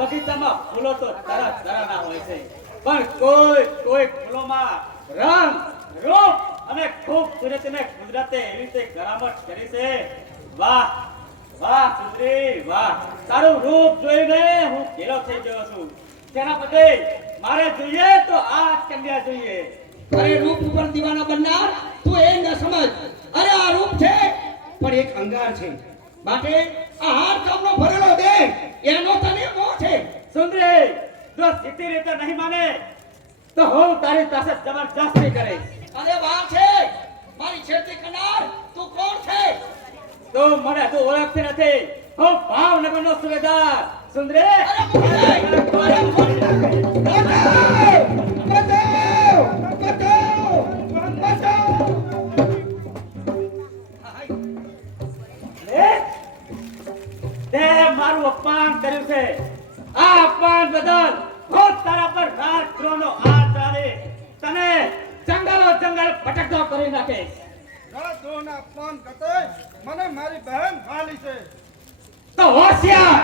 બગીચામાં ફૂલો તો તરત તરાના હોય છે, પણ કોઈ કોઈ ફૂલોમાં રંગ રૂપ અને ખૂબસૂરતને કુદરતે એવી રીતે કરામત કરી છે. વાહ વાહ સુંદરી વાહ, તારું રૂપ જોઈને હું ઘેલો થઈ ગયો છું. સેનાપતિ, મારે જોઈએ તો આ કન્યા જોઈએ. અરે રૂપ ઉપર દીવાના બનનાર તું એ ન સમજ. અરે આ રૂપ છે પણ એક અંગાર છે. માટે આ હાર કામનો ભરેલો દે એનો તને મોહ છે. સુંદરી, જો સીધી રીતે નહીં માને તો હું તારી પાસે જબરજસ્તી કરીશ. અરે વાહ છે મારી છેડતી કરનાર, તું કોણ છે? તું મને તું ઓળખતી નથી. હું ભાવનગરનો સુબેદાર સુંદરી. તે મારું અપમાન કર્યું છે. આ અપમાન બદલ હું તારા પર રાજદ્રોહનો આરોપ ચાલે તને જંગલો જંગલ ભટકતો કરી નાખીશ. રાજદ્રોહના અપમાન કરતે મને મારી બહેન વાલી છે તો હોશિયાર.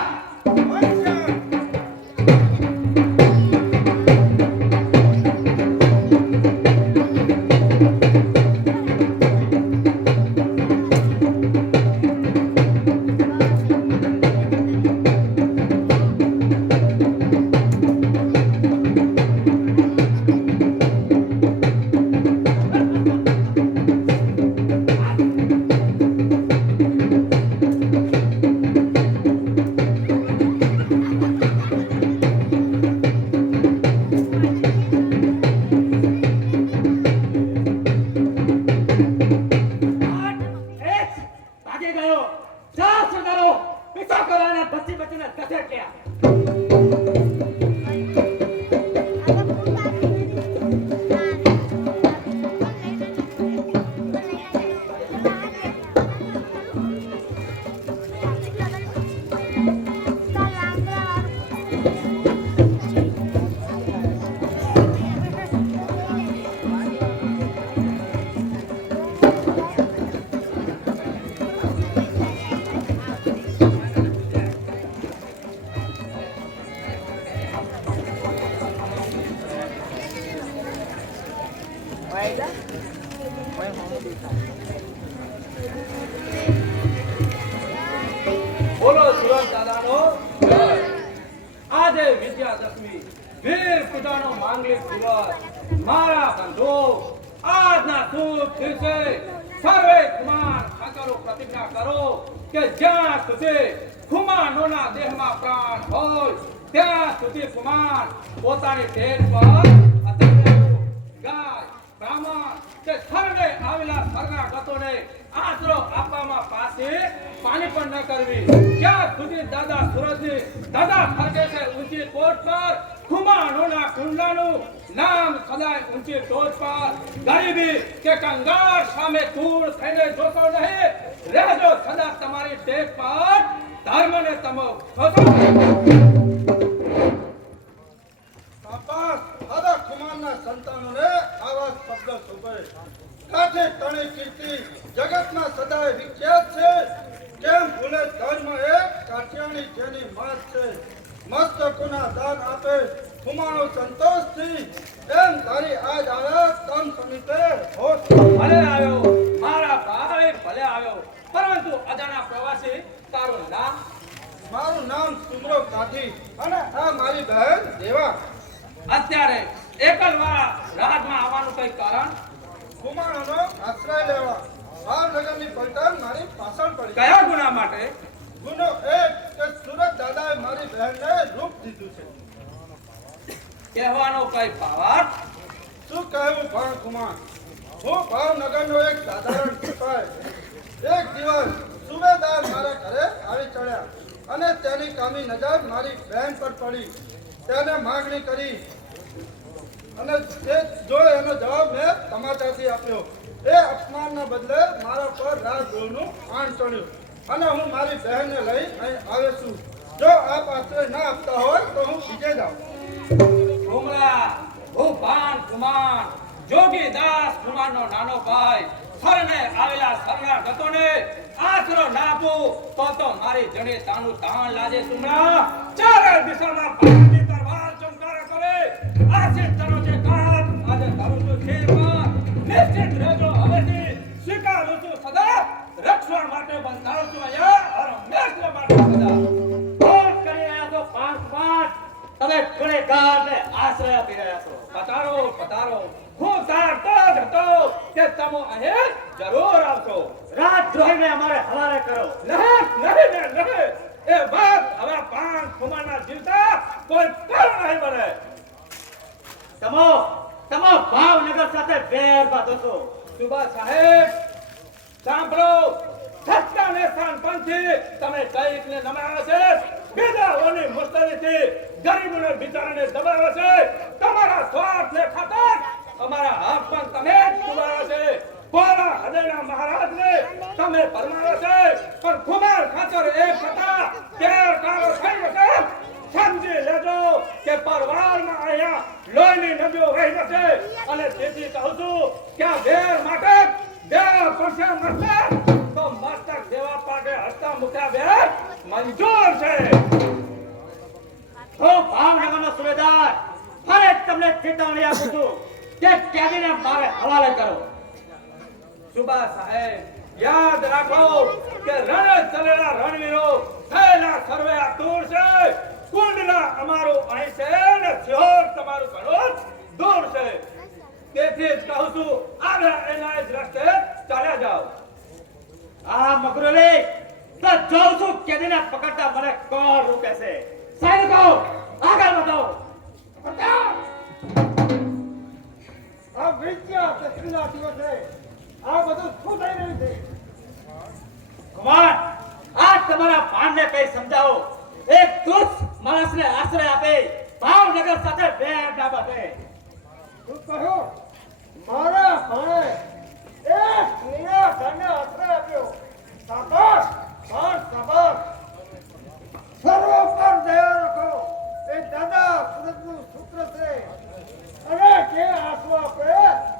બોલો સુરત દાદાનો જય. આજે વિજયાદશમી વીર પૂજાનો માંગલિક દિવસ. મારા બંધુ, આજના શુભ દિવસે સર્વે કુમાર ઠાકરો પ્રતિજ્ઞા કરો કે જ્યાં સુધી કુમારોના દેહમાં પ્રાણ હોય ત્યાં સુધી કુમાર પોતાની દેહ પર ગાય બ્રાહ્મણ કે સર્વે આવેલા શરણાગતોને આશરો આપવામાં પાસે પાણી પણ ન કરવી. જ્યાં સુધી દાદા સુરજની દાદા ફરકે છે ઊંચી કોટ પર, કુમારોના કુંડલાનું નામ સદાય ઊંચી ટોચ પર. ગરીબી કે કંગાળ સામે દૂર થઈને જોતો નહીં. રહેજો સદા તમારી ટેક પર, ધર્મને તમો દાદા કુમારના સંતાનોને આવા શબ્દ શોભે. કાઠે તણી કીર્તિ જગતમાં સદાય વિખ્યાત છે. કેમ ભૂલે ધર્મ એક કાઠિયાણી જેની માત છે. મસ્તકોના દાન આપે કુમારો સંતોષથી. એમ તારી આજ આવ્યા તમ સમિતે હોશ. ભલે આવ્યો મારા ભાઈ, ભલે આવ્યો, પરંતુ અજાણા પ્રવાસી તારું નામ? મારું નામ સુમરો કાઠી અને આ મારી બહેન દેવા. અત્યારે એકલવાળા રાજમાં આવવાનું કઈ કારણ? કુમારનો આશ્રય લેવા ભાવનગરની પલટન મારી પાછળ પડી. કયા ગુના માટે? ગુનો એ કે સુરત દાદાએ મારી બહેનને રૂપ દીધું છે. કહેવાનો કઈ ભાવાર્થ? શું કહેવું ભાણ કુમાર? હું ભાવનગરનો એક સાધારણ સિપાઈ. એક દિવસ સુબેદાર મારા ઘરે આવી ચડ્યા અને તેની કામી નજર મારી બહેન પર પડી. તેને માંગણી કરી અને તે જો એનો જવાબ મેં તમાચાથી આપ્યો. એ અપમાનના બદલે મારા પર રાજદ્રોહનું આણ ચડ્યું અને હું મારી બહેનને લઈ અહીં આવે છું. જો આપ આશ્રય ના આપતા હોય તો હું બીજે જાઉં. ભૂમરા, ભૂપાન કુમાર, જોગીદાસ કુમારનો નાનો ભાઈ શરણે આવેલા શરણાગતોને આશરો ના આપું તો મારી જડે તાનું તાણ લાજે. સુમરા ચારે દિશામાં ભારતની તલવાર ચમકારા કરે. આશિષ તનો છે કાપ, આજે તારું છું શેરપાન. નિશ્ચિત રહેજો હવેથી, સ્વીકારું છું સદા. રક્ષણ માટે બંધાવું છું અહીંયા, હરમેશ માટે સદા. ભોગ કરી રહ્યા છો પાંચ પાંચ, તમે ગુનેગારને આશ્રય આપી રહ્યા છો. પધારો પધારો. હું ધારતો જ હતો કે તમે અહીં જરૂર આવશો. રાજદ્રોહીને અમારે હવાલે કરો. નહીં નહીં ને નહીં, એ વાત હવે પાંચ કુમારના જીવતા કોઈ કર નહીં બને. તમો ભાવનગર સાથે વેર બાંધો છો. સુબા સાહેબ સાંભળો, સત્તા ને સ્થાનપણથી તમે કઈકને નમાવે છે, બીજાઓની મુશ્કેલીથી ગરીબોને બિચારાને દબાવે છે. તમારા સ્વાર્થને ખાતર અમારા હક પણ તમે જ દબાવે છે. ભોળા હૃદયના મહારાજને તમે પરમાવો છે, પણ કુમાર ખાતર એક થતા ગેરકારો થઈ જશે. સમજી લેજો કે પરવારમાં અહીંયા લોહીની નદીઓ વહી જશે અને તેથી કહું છું કે આ વેર માટે બે પરસે મસ્તક તો મસ્તક દેવા પાટે હસ્તા મુખ્યા વેર મંજૂર છે. હું ભાવનગરનો સુબેદાર ફરે તમને ચેતવણી આપું છું કે કેદીને મારે હવાલે કરો. સુબા સાહેબ યાદ રાખો કે રણે ચલેલા રણવીરો થયેલા સર્વે આ દૂર છે. કુંડલા અમારું અહીં છે ને સિહોર તમારું ઘણું દૂર છે. તેથી જ કહું છું આગળ એના જ રસ્તે ચાલ્યા જાઓ. આ મગરોલી તો જોઉં છું કેદીને પકડતા મને કોણ રોકે છે. સૈનિકો આગળ વધો. આ વિદ્યા દક્ષિણા દિવસે આ બધું શું થઈ રહ્યું છે? કુમાર, આ તમારા ભાણને કઈ સમજાવો. એક તુચ્છ માણસને આશ્રય આપે ભાવનગર સાથે વેર ના બાંધે. શું કહ્યું? મારા ભાણે એક નીરા ધનને આશ્રય આપ્યો. શાબાશ, શાબાશ. સર્વ પર દયા રાખો. એ દાદા સુરતનું સૂત્ર છે અને જે આંસુ આપે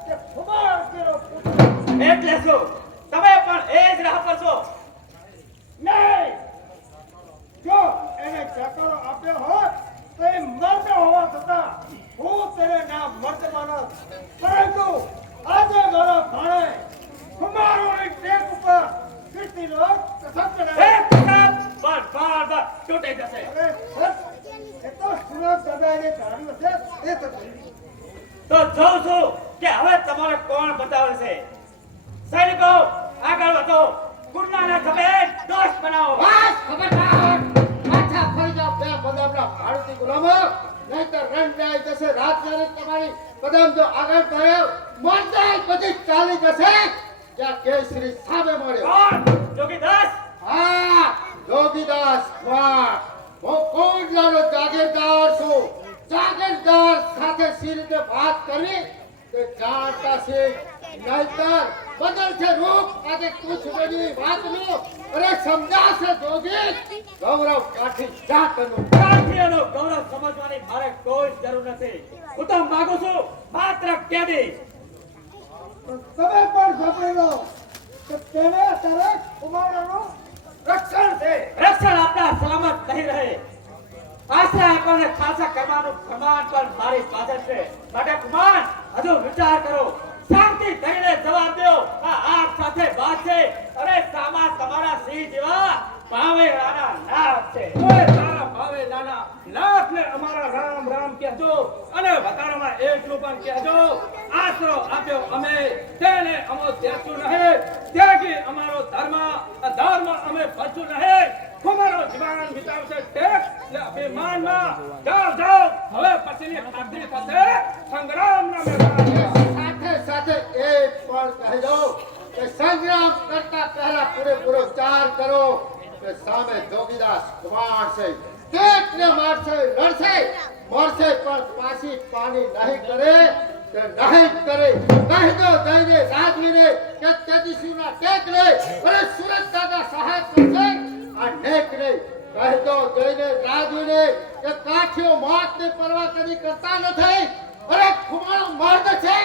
તે કુમાર કેરો પુત્ર. એટલે શું તમે પણ એ જ રાહ પર છો? નહીં, જો એને જકારો આપ્યો હોત તો એ મર્દ હોવા છતાં હું તેને ના મર્દ માનત. પરંતુ આજે મારા ભાણે કુમારોની ટેક ઉપર કીર્તિનો કથા ચડાવ્યો. એક કથા બાર તૂટી જશે. અરે બસ, એ તો સુરત દાદાએ ધાર્યું છે એ તો થયું. તો જોઉં છું કે હવે તમારે કોણ બતાવે છે. સૈનિકો આગળ વધો. કુંડલાને ખભે દોષ બનાવો. બસ, ખબરદાર. પાછા ફરી જાઓ બે બદામના ભારતીય ગુલામો. નહીંતર રણ જાય જશે. રાજધાની તમારી બદામ જો આગળ ગયો મોરદાઈ બધી ચાલી જશે. ત્યાં કેસરી સામે મળ્યો. કોણ? જોગીદાસ? હા, યોગીદાસ કુમાર. હું કોંડલાનો જાગીરદાર છું. જાગીરદાર સાથે સી રીતે વાત કરવી તે જાણતા છે. નહીંતર બદલ છે રૂપ. આજે તું સુબેની વાતનું અરે સમજાશે જોગી. ગૌરવ કાઠી જાતનું. કાઠીયાનો ગૌરવ સમજવાની મારે કોઈ જરૂર નથી. હું તો માંગુ છું માત્ર કેદી. તમે પણ સાંભળી લો કે તેને અત્યારે કુમારનું રક્ષણ છે. રક્ષણ આપના સલામત નહીં રહે. આશરે આપણને ખાસા કરવાનું પ્રમાણ પણ મારી પાસે છે. માટે કુમાર હજુ વિચાર કરો. શાંતિ થઈને જવાબ દો. આ આપ સાથે વાત છે અને સામા તમારા સિંહ જેવા ભાવેલાના નાથ છે. ઓય તારા ભાવેલાના નાથને અમારા રામ રામ કહેજો અને વધારામાં એટલું પણ કહેજો આશરો આપ્યો અમે તેને અમો દેશું નહીં, ત્યાગી અમારો ધર્મ અધર્મ અમે ભજશું નહીં. તમારો જીવન વિતાવશે ટેક ને અભિમાનમાં. જાઓ જાઓ, હવે પછીની ખાતરી થશે સંગ્રામના મેદાનમાં. સાથે સાથે એક પણ કહી દો કે સંગ્રામ કરતા પહેલા પૂરેપૂરો વિચાર કરો કે સામે જોગીદાસ કુમાર છે, કેટલે મારશે, લડશે, મરશે, પણ પાછી પાણી નહીં કરે કે નહીં કરે. કહી દો જઈને રાજવીને કે તેજસ્વીના ટેક લે અને સુરત દાદા સહાય કરશે આ ટેક લે. કહી દો જઈને રાજવીને કે કાઠીઓ મોતની પરવા કદી કરતા નથી. અરે ખુમાણો મર્દ છે,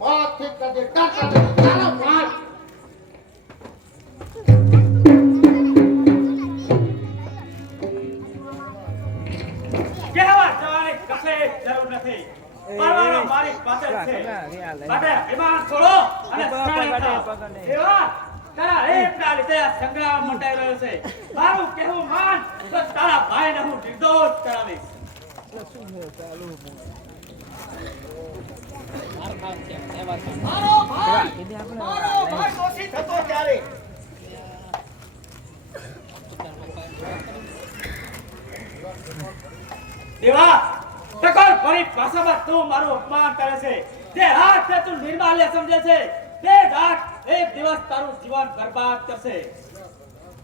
મોતથી કદી ડરતા નથી. ચાલો માર. કહેવા જવાની કશે જરૂર નથી. પરવાનો મારી પાસે જ છે. માટે વિમાન છોડો અને સ્થળે થાઓ. એવા તારા રેપના લીધે આ સંગ્રામ મંડાઈ રહ્યો છે. મારું કહેવું માન તો તારા ભાઈને હું નિર્દોષ કરાવીશ. મારો ભાઈ દોષી થતો ત્યારે દેવા ટકોર ફરી ભાષામાં તું મારું અપમાન કરે છે. જે હાથને તું નિર્માલ્ય સમજે છે તે જ હાથ એક દિવસ તારું જીવન બરબાદ કરશે.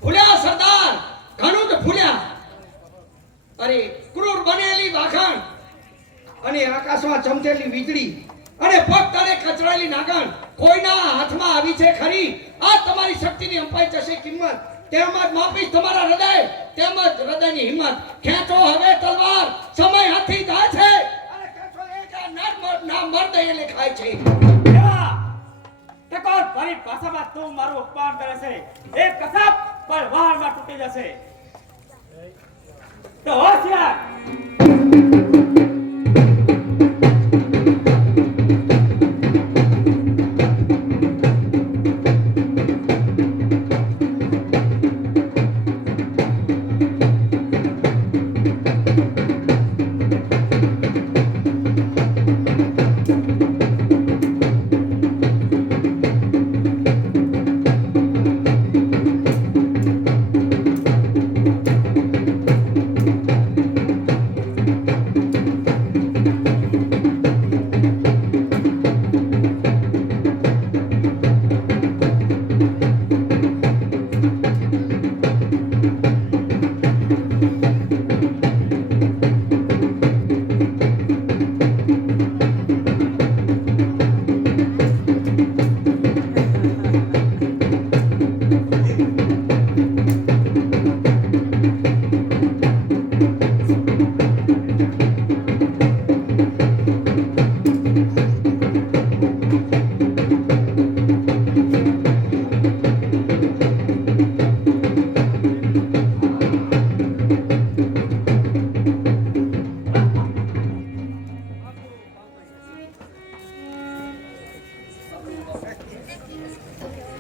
ભૂલ્યા સરદાર, ઘણું જ ભૂલ્યા. અરે ક્રૂર બનેલી વાઘણ અને આકાશમાં ચમકેલી વીજળી અને પગ તળે કચરાયેલી નાગણ કોઈના હાથમાં આવી છે ખરી? આ તમારી શક્તિની અંપાઈ જશે કિંમત. તેમજ માપીશ તમારા હૃદય, તેમજ હૃદયની હિંમત. ખેંચો હવે તલવાર, સમય હાથી જાય છે અને ખેંચો એ કે ના મર્દ એ લેખાય છે. દેવા ટકોર ફરી ભાષામાં તું મારું અપમાન કરે છે. એક કસબ પણ વાહમાં તૂટી જશે. તો હોશિયાર.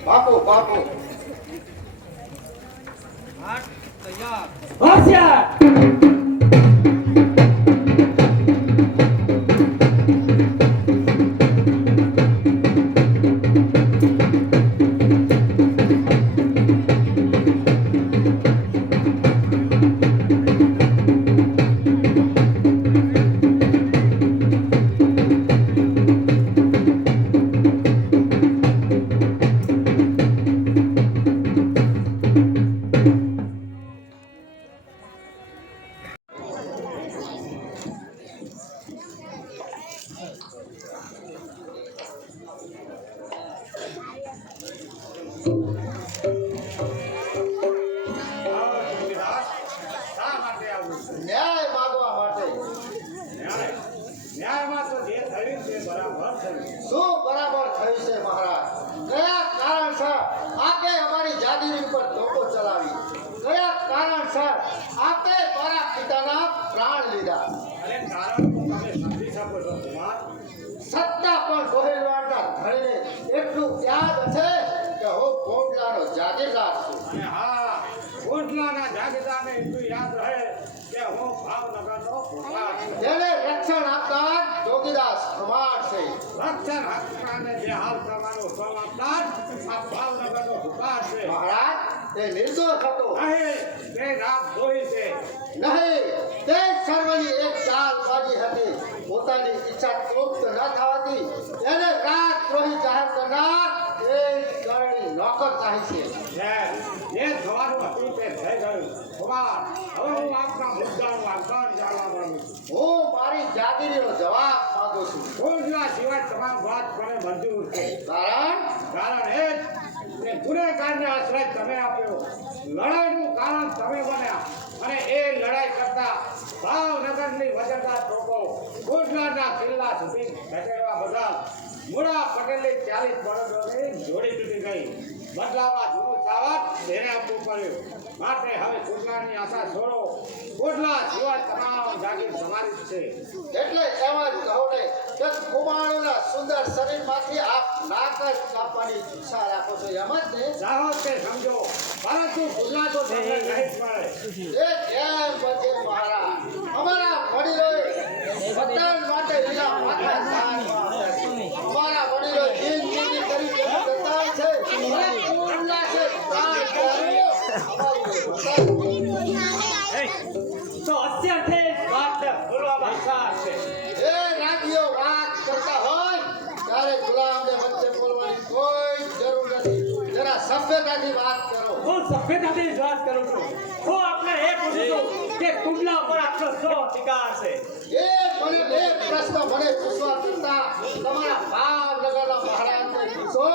બાપુ બાપુ હોશિયાર. ન્યાય માંગવા માટે. ન્યાયમાં તો જે થયું તે બરાબર થયું. શું બરાબર થયું છે મહારાજ? કયા કારણસર આપે અમારી જાગીરી ઉપર ધોકો ચલાવી? કયા કારણસર આપે મારા પિતાના પ્રાણ લીધા? અને કારણ તો તમે સમજી શકો છો કુમાર. સત્તા પણ ગોહિલવાડના ધણીને એટલું યાદ છે કે હું કોટલાનો જાગીરદાર છું. અને હા, કોટલાના જાગીરદારને એટલું યાદ રહે કે હું ભાવનગરનો કોટલા છું. તેને રક્ષણ આપનાર જોગીદાસ સમાજ છે. રક્ષણ હક્કાને જે હાલ કરવાનો જવાબદાર આ ભાવનગરનો હુકાર છે. મહારાજ તે નિર્દોષ હતો અહીં તે રાત જોઈ છે. નહીં, તે સર્વની એક ચાલબાજી હતી. પોતાની ઈચ્છા તૃપ્ત ન થવાથી એને રાજદ્રોહી જાહેર કરનાર એ કરણી નોકરશાહી છે. જે થવાનું હતું તે થઈ ગયું. કુમાર, હવે હું આપના મુદ્દાનું આગળ જાણવા માંગુ છું. હું મારી જાગીરીનો જવાબ માંગુ છું. ફોજના સિવાય તમામ વાત મને મંજૂર છે. કારણ એ જ કે ગુનેગારને આશ્રય તમે આપ્યો, લડાઈનું કારણ તમે બન્યા, અને એ લડાઈ કરતા ભાવનગરની વજનદાર તોપો કોટલાના કિલ્લા સુધી ખસેડવા બદલ મુળા પટેલની 40 બળદોને જોડી દીધી ગઈ. બદલામાં જૂનું સાવત તેને આપવું પડ્યું. માટે હવે કોટલાની આશા છોડો. કોટલા સિવાય તમામ જાગીર તમારી જ છે. એટલે એમ જ કહો ને કે કુમારોના સુંદર શરીરમાંથી આપ નાક જ કાપવાની ઈચ્છા રાખો છો, એમ જ ને? ચાહો તે સમજો, પરંતુ કોટલા તો તમને નહીં જ મળે. એ કેમ બચે મહારાજ? અમારા વડીલોએ વતન માટે લીધા માથા ધારમાં અમારા વડીલોએ જિંદગી કરી જેવું બતાવે છે. અને કુંડલા છે પ્રાણ ત્યાગી અમારું વતન. તો અત્યારથી જ વાતને ભૂલવામાં સાર છે. એ રાજ્યો વાત કરતા હોય ત્યારે ગુલામને વચ્ચે બોલવાની કોઈ જરૂર નથી. જરા સભ્યતાથી વાત કરો. હું સભ્યતાથી જ વાત કરું છું. હું આપને એ પૂછું છું કે કુંડલા પર આપનો શું અધિકાર છે? એ મને એક પ્રશ્ન મને પૂછવા કરતા તમારા ભાવનગરના મહારાજને પૂછો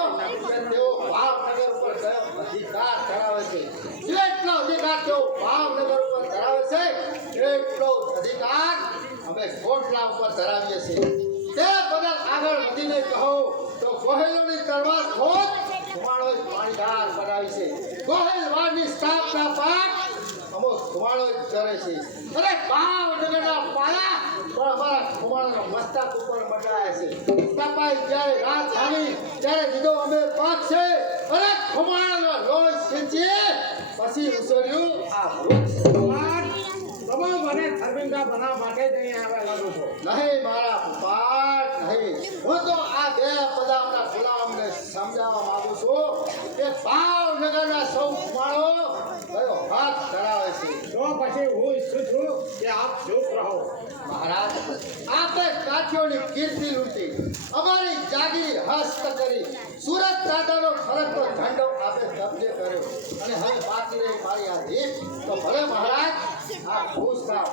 કે તેઓ ભાવનગર ઉપર કયો અધિકાર ધરાવે છે. જેટલો અધિકાર તેઓ ભાવનગર ઉપર ધરાવે છે એટલો અધિકાર અમે કોટલા ઉપર ધરાવીએ છીએ. તે બદલ આગળ વધીને કહો તો ગોહેલોની તલવાર ખોદ ધુમાડોએ પાણીદાર બનાવી છે. ગોહેલવાડની સ્થાપના પાઠ અમો ધુમાડો જ કરે છે. અને ભાવનગરના પાયા પણ અમારા ધુમાડાના મસ્તક ઉપર મંડાયા છે. સ્થાપાઈ જ્યારે રાજધાની ત્યારે દીધો અમે પાક છે. અને ધુમાડાનો લોહી સિંચીએ પછી ઉછળ્યું આ વૃક્ષ. કુમાર, તમે મને શર્મિંદા બનાવવા માટે જ અહીં આવ્યા લાગો છો. નહીં મારા પાઠ નહીં. હું તો આ બે પદામના ગુલામને સમજાવવા માંગુ છું કે ભાવનગરના સૌ કુમારો કયો હાથ ધરાવે છે. તો પછી હું ઈચ્છું છું કે આપ ચૂપ રહો. મહારાજ, આપે કાઠીઓની કીર્તિ લૂંટી, અમારી જાગીરી હસ્ત કરી, સુરત દાદાનો ફરકનો ઝંડો આપે કબજે કર્યો, અને હવે બાકી રહી મારી આ જીત. તો ભલે મહારાજ આપ ખુશ થાવ.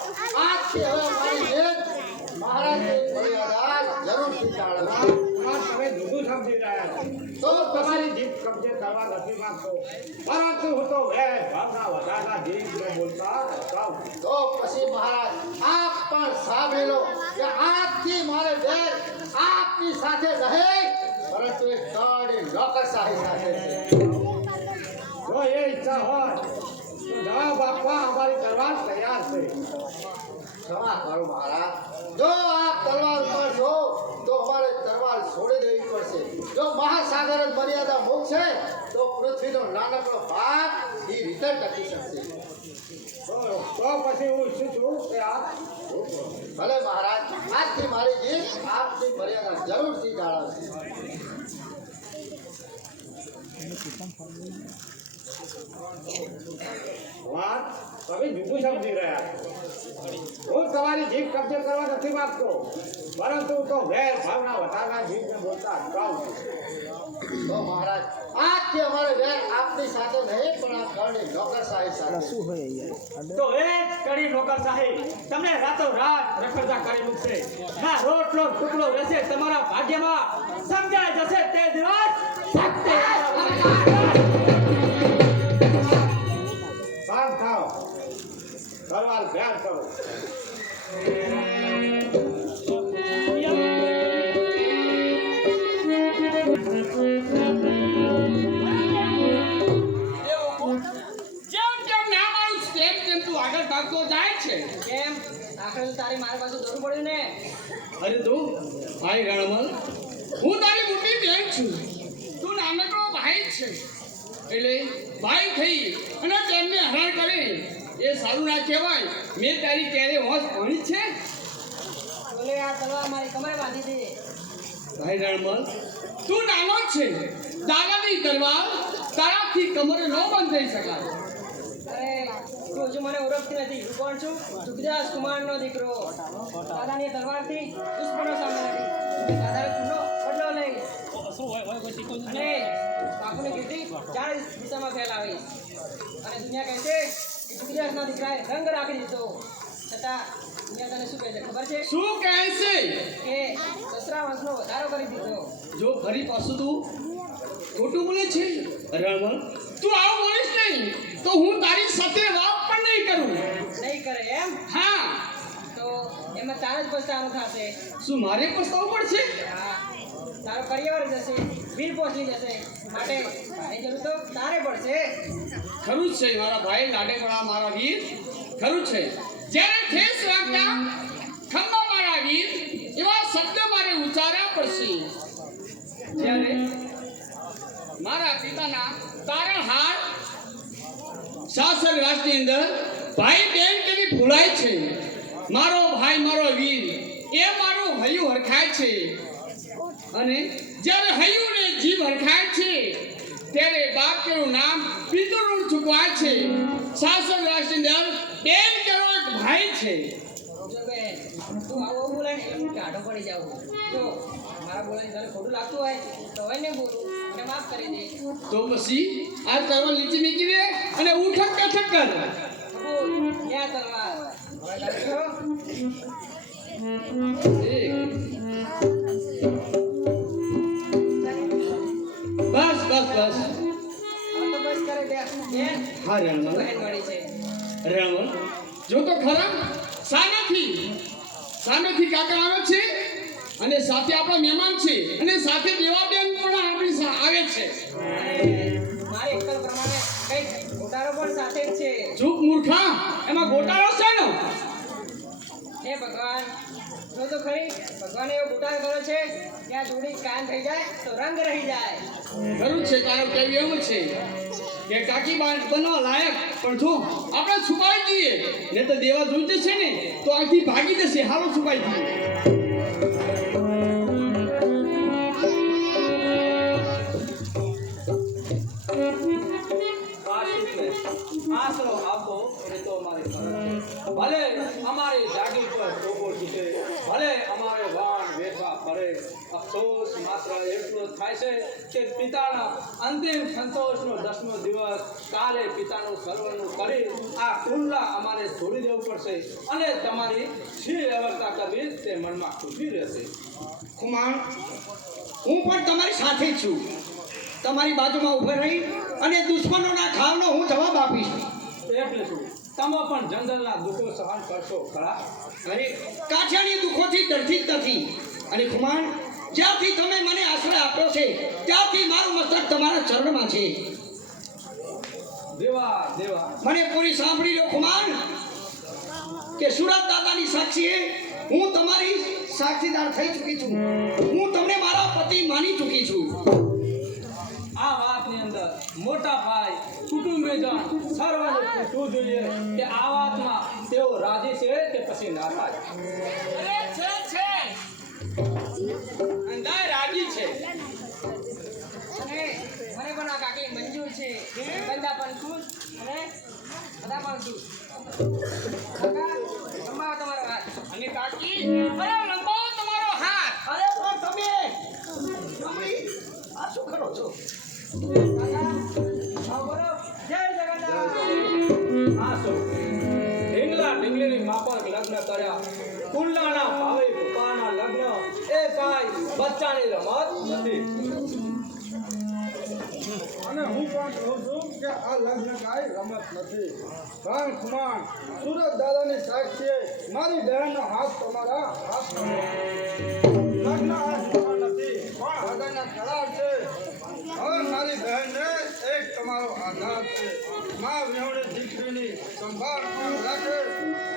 આજથી હવે મારી જીત મહારાજની મર્યાદા જરૂરથી જાળવવા. કુમાર, તમે જુદું સમજી રહ્યા છો. તો તમારી જીત કબજે કરવા નથી માંગતો, પરંતુ હું તો બે ભાવના વધારના જીતને બોલતા કહું. તો પછી મહારાજ આપ પણ સાંભળી લો કે આજથી મારે વેર આપની સાથે નહીં, પરંતુ એક કડી નોકરશાહી સાથે છે. જો એ ઈચ્છા હોય તો જવાબ આપવા અમારી તલવાર તૈયાર છે. ક્ષમા કરો મહારાજ, જો આપ તલવાર ઉપર છો તો અમારે તલવાર છોડી દેવી પડશે. જો મહાસાગર જ મર્યાદા મૂકશે તો પૃથ્વીનો નાનકડો ભાગ એ રીતે ટકી શકશે. તો પછી હું ઈચ્છું છું કે આપ ચૂપ રહો. ભલે મહારાજ, આજથી મારી જીત આપની મર્યાદા જરૂરથી જાળવશે. વાત તમે જુદું સમજી રહ્યા છો. હું તમારી જીભ કબજે કરવા નથી માંગતો, પરંતુ તો વેર ભાવના વધારના જીભને બોલતા અટકાવું છું. તો મહારાજ આજથી અમારે વેર આપની સાથે નહીં પણ આ કરણી નોકરશાહી સાથે. તો એ જ કડી નોકરશાહી તમને રાતો રાત રખડતા કરી મૂકશે. ના રોટલો ટુકડો રહેશે તમારા ભાગ્યમાં. સમજાઈ જશે તે દિવસ શક્તિ શાંત થાઓ, તલવાર ધ્યાન કરો. જેમ જેમ નામાનું સ્ટેપ તેમ તું આગળ ભાગતો જાય છે. કેમ આખરે તો તારી મારી પાસે જરૂર પડ્યું ને. અરે તું ભાઈ રણમલ, હું તારી મોટી બેન છું, તું નાનકડો ભાઈ જ છે. એટલે ભાઈ થઈ અને તેમને હરાણ કરે એ સારું ના કહેવાય. મેં તારી ક્યારે હોશ ભણી છે? બોલે આ તલવાર મારી કમરે બાંધી હતી. ભાઈ રણમલ, તું નાનો જ છે. દાદાની તલવાર તારાથી કમરે ન બંધાઈ શકાય. અરે તું હજુ મને ઓળખતી નથી. હું કોણ છું? દુર્ગાદાસ કુમારનો દીકરો. દાદાની તલવારથી દુશ્મનો સામે લડી દાદાનો ચૂનો બદલો લઈશ અને બાપુની કીર્તિ ચારે દિશામાં ફેલાવીશ. અને દુનિયા કહે છે કે દુર્ગાદાસના દીકરાએ રંગ રાખી દીધો. છતાં દુનિયા તને શું કહે છે ખબર છે? શું કહે છે? કે દસરા વંશનો વધારો કરી દીધો. જો ફરી પાછું તું ખોટું બોલે છે રણમલ, તું આવું બોલીશ નહીં તો હું તારી સાથે વાત પણ નહીં કરું. નહીં કરે એમ? હા, તો એમાં તારે જ પસ્તાવાનું થશે. શું મારે પસ્તાવવું પડશે? હા, તારો કરિયર જશે, બિલ પહોંચી જશે. માટે તારી જરૂર તો તારે પડશે. ખરું જ છે મારા ભાઈ લાડેપડા મારા વીર, ખરું છે. જ્યારે ઠેસ વાગતા ખંભા મારા વીર, એવા શબ્દ મારે ઉચ્ચારવા પડશે. જ્યારે મારા પિતાના તારણહાર શાસન રાજની અંદર ભાઈ બેન કરી ભૂલાય છે. મારો ભાઈ મારો વીર એ મારું હૈયું હરખાય છે. અને જ્યારે હૈયું ને જીવ હરખાય છે ત્યારે બાપ કેવું નામ પિતૃનું ચૂકવાય છે. શાસન રાજની અંદર બેન કેવો એક ભાઈ છે. જો બેન, તું આવું બોલે ને હું કાઢો પડી જાઉં. જો મારા બોલવાની તને ખોટું લાગતું હોય તો હવે નહીં બોલું અને માફ કરી દે. તો પછી આ તલવાર નીચે મૂકી દે અને ઉઠક કથક કર. બોલ, ન્યા તલવાર. હવે તારે જો. બસ બસ બસ. આ તો બસ કરે બે. બેન હા રણમલ, બહેન મળી છે. રણમલ જો તો ખરા સામેથી કાકા આવે છે અને સાથે આપણા મહેમાન છે અને સાથે દેવાબેન પણ આપણી આવે છે. મારી અક્કલ પ્રમાણે કંઈક ઘોટાળો પણ સાથે જ છે. ચૂપ મૂર્ખા, એમાં ગોટાળો છે ને? હે ભગવાન, જો તો ખરી ભગવાને એવો ઘોટાળો કર્યો છે ત્યાં જોડી કાન થઈ જાય તો રંગ રહી જાય. ખરું છે તારું કેવું એવું છે કે કાકી બનવા લાયક પણ જો આપણે છુપાઈ દઈએ ને તો દેવા જોઈ જશે ને તો આથી ભાગી જશે. હાલો છુપાઈ દઈએ. આશરો આપો એ તો અમારી ફરજ. ભલે અમારી જાગીર પર ટોપો છૂટે, ભલે અમારે વાણ વેઠવા પડે, અફસોસ માત્ર એટલો જ થાય છે કે પિતાના અંતિમ સંતોષનો 10મો દિવસ કાલે પિતાનું સર્વનું કરી આ કુંડલા અમારે છોડી દેવું પડશે અને તમારી શી વ્યવસ્થા કરવી તે મનમાં ખુશી રહેશે. કુમાર, હું પણ તમારી સાથે જ છું. તમારી બાજુમાં ઊભો રહી અને દુશ્મનોના ઘાવનો હું જવાબ આપીશ. એટલે શું તમે પણ જંગલના દુઃખો સહન કરશો ખરા? અરે કાઠિયાની દુઃખોથી ડરતી જ નથી. અને કુમાર, જ્યારથી તમે મને આશ્રય આપ્યો છે ત્યારથી મારું મસ્તક તમારા ચરણમાં છે. દેવા દેવા મને પૂરી સાંભળી લો કુમાર કે સુરત દાદાની સાક્ષીએ હું તમારી સાક્ષીદાર થઈ ચૂકી છું. હું તમને મારા પતિ માની ચૂકી છું. આ વાતની અંદર મોટા ભાઈ કુટુંબીજન સર્વને પૂછવું જોઈએ કે આ વાતમાં તેઓ રાજી છે કે પછી નારાજ? અરે છે અંદાય રાજી છે. અને મને પણ આ કાકી મંજૂર છે. બંદા પણ ખુશ અને બધા પણ ખુશ. કાકા, લંબાવો તમારો હાથ. અને કાકી, અરે લંબાવો તમારો હાથ. અરે પણ તમે આ શું કરો છો? કાકા, આવો બોલો. જય જગન્નાથ. આ શું ઢીંગલીની માફક લગ્ન કર્યા, કુંડલાના ભાવે ભૂપાના લગ્ન એ કાંઈ બચ્ચાની રમત નથી. અને હું પણ કહું છું કે આ લગ્ન કાંઈ રમત નથી. કારણ કુમાર, સુરત દાદાની સાક્ષીએ મારી બહેનનો હાથ તમારા હાથમાં છે. લગ્ન આ સુખા નથી પણ હૃદયના કરાર છે. હવે મારી બહેનને એક તમારો આધાર છે. મા વિહોણી દીકરીની સંભાળ રાખે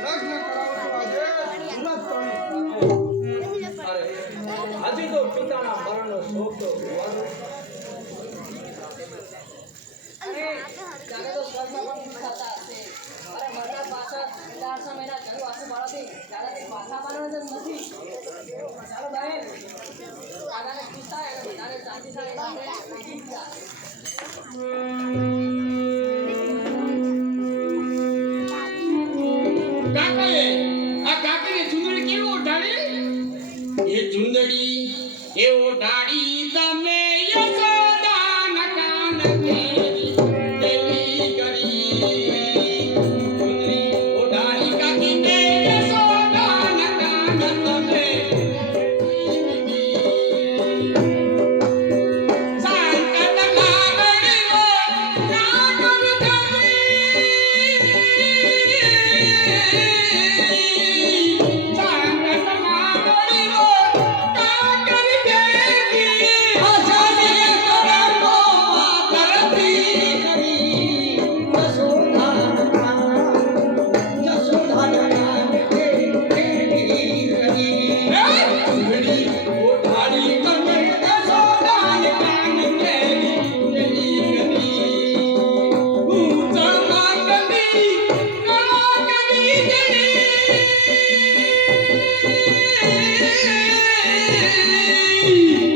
લગ્ન કરાવતો આજે સુરત તણી સાથે. અરે હજી તો પિતાના મરણનો શોક તો હોવાનો. અરે જાણે તો સ્વર્ગમાં પણ થતા હશે. અરે મરણા પાછળ 18 મહિના ઘર વાસી બાળકથી દાદાથી પાછા પાડવાના જ નથી. ચાલો બહેન, દાદા કાકાએ આ કાકીને ચુંદડી કેવી ઓઢાડી? એ ચુંદડી એ ઓઢાડી તમે યશોદાના કાન કેરી દેવી કરી. ચુંદડી ઓઢાડી કાકીને યશોદાના કાન તમે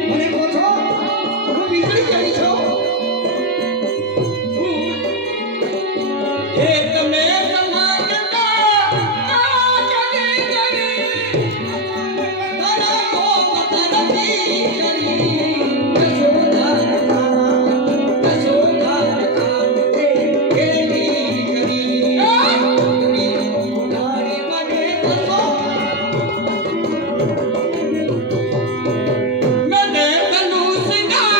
મને કહો છો હું વીજળી કરી છું. એ તમે તારા કોપ તરતી કરી યશોદા કાન કેરી કરી. ઉડાડી મને કસો મને ધનુષના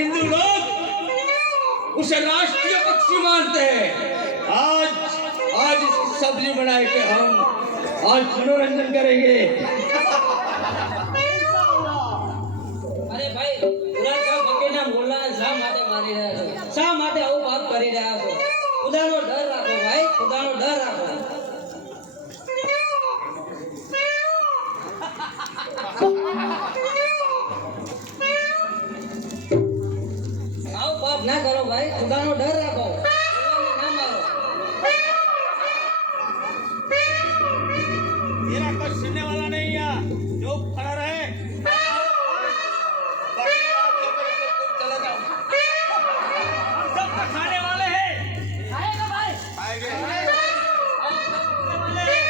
हिंदू लोग उसे राष्ट्रीय पक्षी मानते हैं। आज इसकी सब्जी बनाए के हम आज मनोरंजन करेंगे। અરે ભાઈ ઉડા છો બકેના મોલ્લાને શા માટે મારી રહ્યા છો? શા માટે આવું પાપ કરી રહ્યા છો? ખુદાનો ડર રાખો ભાઈ, ખુદાનો ડર રાખો. આવું પાપ ના કરો ભાઈ, ખુદાનો ડર રાખો. ભગવાનને ના મારો. तेरा कुछ सुनने वाला नहीं है, जो खड़ा रहे। चले जाओ, हम सब तो खाने वाले हैं। આયેગા ભાઈ. आएंगे हम सब खाने वाले हैं.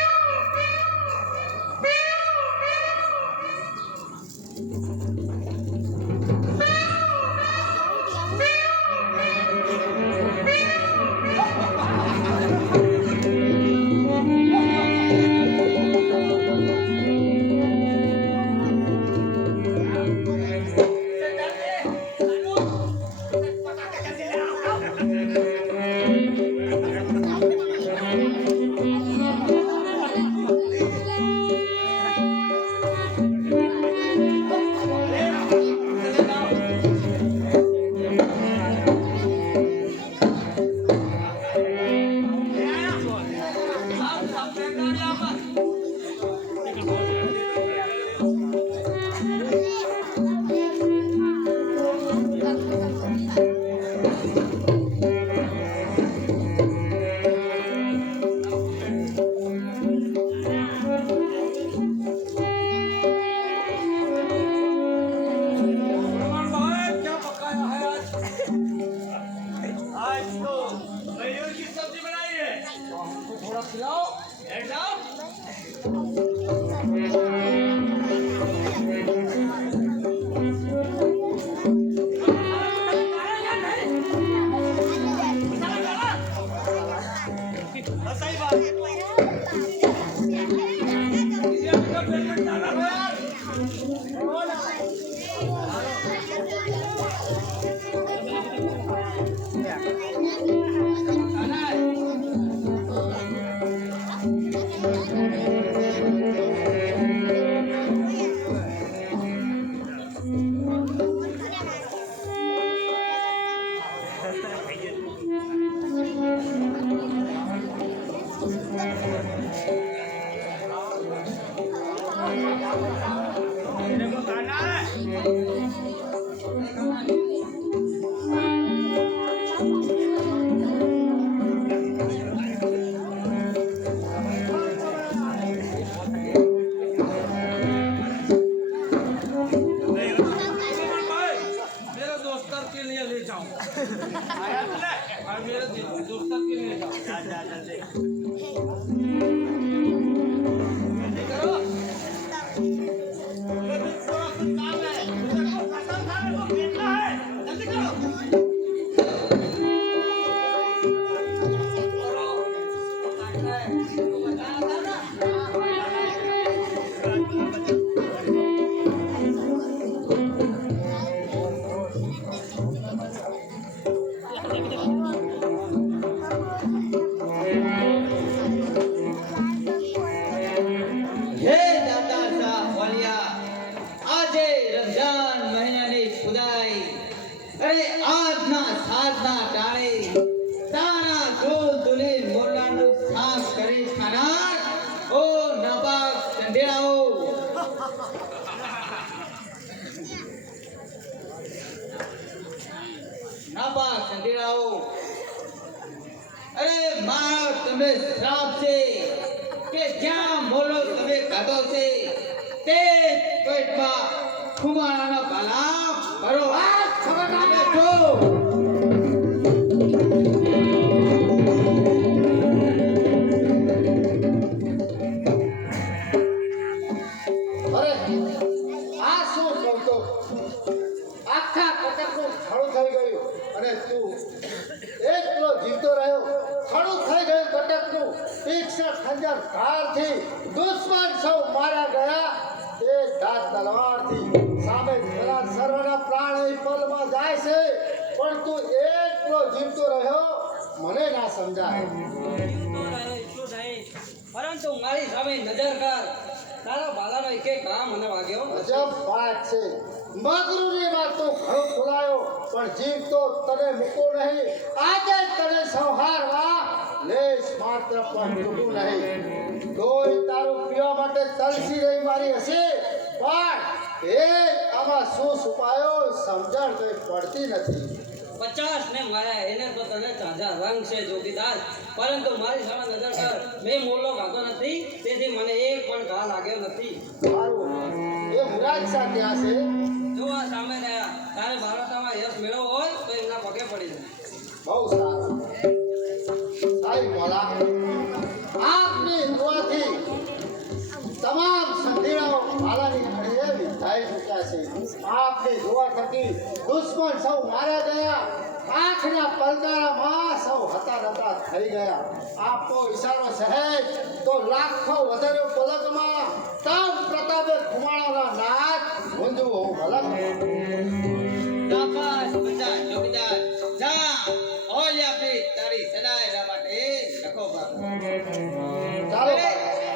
क्या पकाया है आज? आज तो मयूर की सब्जी बनाई है। हमको थोड़ा खिलाओ। बैठ जाओ। सही बात है। ये अपना पेमेंट डाला है यार। मेरे को खाना है। मेरे दोस्तों के लिए ले जाऊं। मेरे दोस्तों के लिए जाऊं। जल्दी करो। जल्दी करो। હે દાતા શાહ વાલિયા, આજે રમજાન મહિનાની ખુદાઈ, અરે આજના સાધના ટાળે તારા દૂધ દુલે મોરલાનું સાફ કરી ખાનાર ઓ નવાબ સંધેડાઓ, નવાબ સંધેડાઓ, અરે મારો તમે શ્રાપ છે કે જ્યાં મોલો તમે ખાધો છે તે પેટમાં ખુમારાના ભલા ભરો હાથ ખબર છો. અરે આ શું કરતો? આખા કટકનું ખડું થઈ ગયું અને તું એકલો જીવતો રહ્યો. ખડું થઈ ગયું કટકનું. તીક્ષ્ણ ખંજર ધારથી દુશ્મન સૌ માર્યા ગયા. તે ધાર તલવારથી સામે સરાસર સર્વના પ્રાણ એ પલમાં જાય છે, પણ તું એકલો જીવતો રહ્યો મને ના સમજાય. જીવતો રહ્યો એટલું નહીં, પરંતુ મારી સામે નજર કર. તારા બાલાનો એક ઘા મને વાગ્યો. અજબ વાત છે. મગરૂની વાત તો ઘણો ખોલાયો, પણ જીવ તો તને મૂકો નહીં. આજે તને સંહારવા લેશ માત્ર પણ તૂટું નહીં. કોઈ તારું પીવા માટે તલસી રહી મારી હશે, પણ એ આમાં શું છુપાયો સમજણ કઈ પડતી નથી. 50 ને માર્યા એને તો તને તાજા રંગ છે જોગીદાસ, પરંતુ મારી સામે નજર કર. મેં મોરલો ખાધો નથી, તેથી મને એક પણ ઘા લાગ્યો નથી. સારું, એ મુરાદ શા ત્યાં છે? જો આ સામે રહ્યા, તારે ભારતમાં યશ મેળવો હોય તો એમના પગે પડી જાય. બહુ સારું. સાહેબ મોલા, આપની દુઆથી તમામ સંધિરાઓ આલાની ઘડીએ વિધાઈ ચૂક્યા છે. આપની દુઆ થકી દુશ્મન સૌ માર્યા ગયા, આંખના પલકારામાં સૌ હતા થઈ ગયા. આપનો ઈશારો સહેજ તો લાખો વધારે પલકમાં તમ પ્રતાપે ખુમાણાના નાથ ગુંજવું હું ભલક. શાબાશ બધા જોગીદાર, જા ઓલ્યા પ્રીત તારી સદાય એના માટે લખો બાપ. ચાલો અરે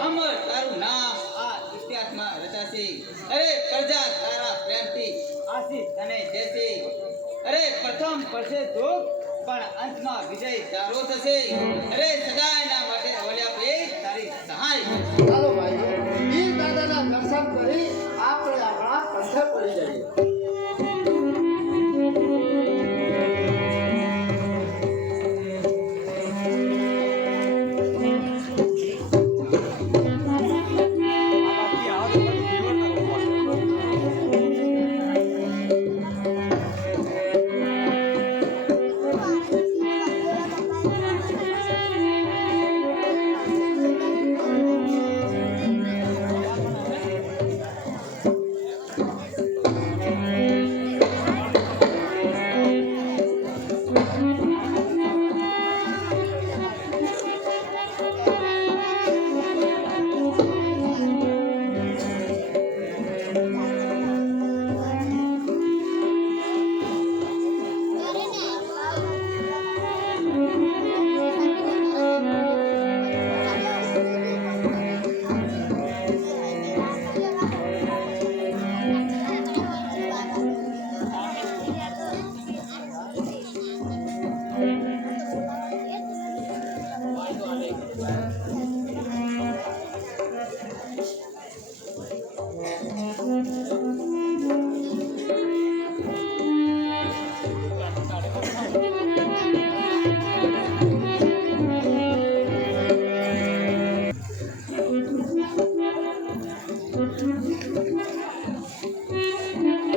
અમર તારું નામ આ ઇતિહાસમાં રચાશે. અરે પ્રજા તારા પ્રેમથી આશીષ તને દેશે. અરે પ્રથમ પડશે દુઃખ, પણ અંતમાં વિજય તારો થશે. અરે સદાયના માટે ઓલ્યા પ્રીત તારી સહાય કરશે. ચાલો ભાઈ, વીર દાદાના દર્શન કરી આપણે આપણા પંથે પડી જઈએ.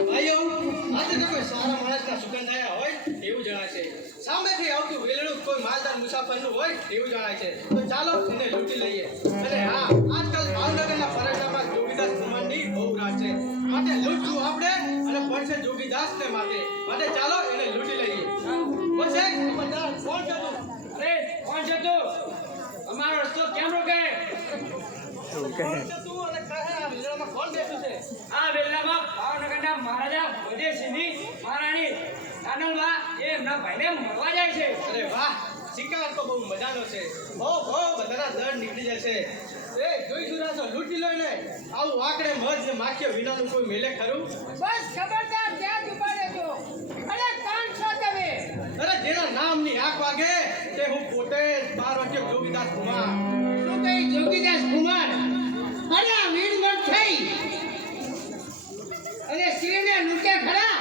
ભાઈઓ, આજે તમે સારા માણસના સુગંધ આવ્યા હોય એવું જણાય છે. સામેથી આવતું વેલણું કોઈ માલદાર મુસાફરનું હોય એવું જણાય છે. તો ચાલો એને લૂંટી લઈએ. અને હા, આજકાલ ભાવનગરના પરેશાનમાં જોગીદાસ કુમારની બહુ રાત છે. માટે લૂંટવું આપણે અને પડશે જોગીદાસને માટે ચાલો એને લૂંટી લઈએ. બોલશે ખબરદાર, કોણ છે તું? અરે કોણ છે તું? અમારો રસ્તો કેમ રોકે? કોણ છે તું અને કહે આ વેલણામાં કોણ બેઠું છે? આ વેલામાં ભાવનગરના મહારાજા ભદેસિંહની મહારાણી કાનલબા એ એમના ભાઈને મળવા જાય છે. અરે વાહ, શિકાર તો બહુ મજાનો છે. બહુ બધાના દર નીકળી જશે. એ જોઈ સુરા છો, લૂંટી લો ને. આવું આકડે મજ ને માખીઓ વિનાનું કોઈ મેલે ખરું? બસ ખબરદાર ત્યાં જ ઉભા રહેજો. અરે કોણ છો તમે? અરે જેના નામની આંખ વાગે તે હું પોતે જ પાર્વતી જોગીદાસ કુમાર. શું કઈ જોગીદાસ કુમાર? અરે આ વીરમણ થઈ અને શિવને લૂંટે ખરા?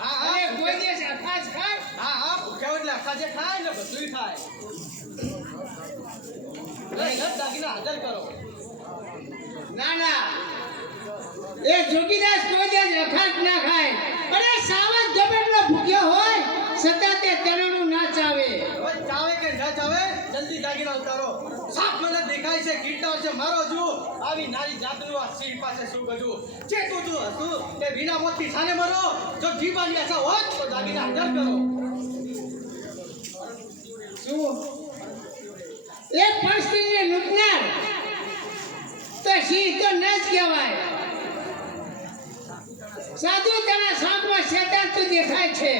હા અરે હા કોઈ દિવસ અખાજ ખાય? હા ભૂખ્યા એટલે આખા જે ખાય ને બધું થાય. અરે ઘર દાગીના હાજર કરો. ના ના, એ જોગીદાસ કોઈ દિવસ અખાજ ના ખાય. અરે સાવજ ગમેટલો ભૂખ્યો હોય છતાં તે તરણું ના ચાવે. હવે ચાવે કે ન ચાવે જલ્દી દાગીના ઉતારો. સાપ મને દેખાય છે, કીટા છે મારો જુ. આવી નારી જાતનું આ સિંહ પાસે શું કજું? ચેતું તું હતું તે વિના મોતથી સાને મરો. જો જીવવાની આશા હોય તો દાગીના હાજર કરો. શું એ પરિસ્થિતિને લૂંટનાર તો સિંહ તો ન જ કહેવાય. સાધુ તેના સાંકમાં શેતાન તું દેખાય છે.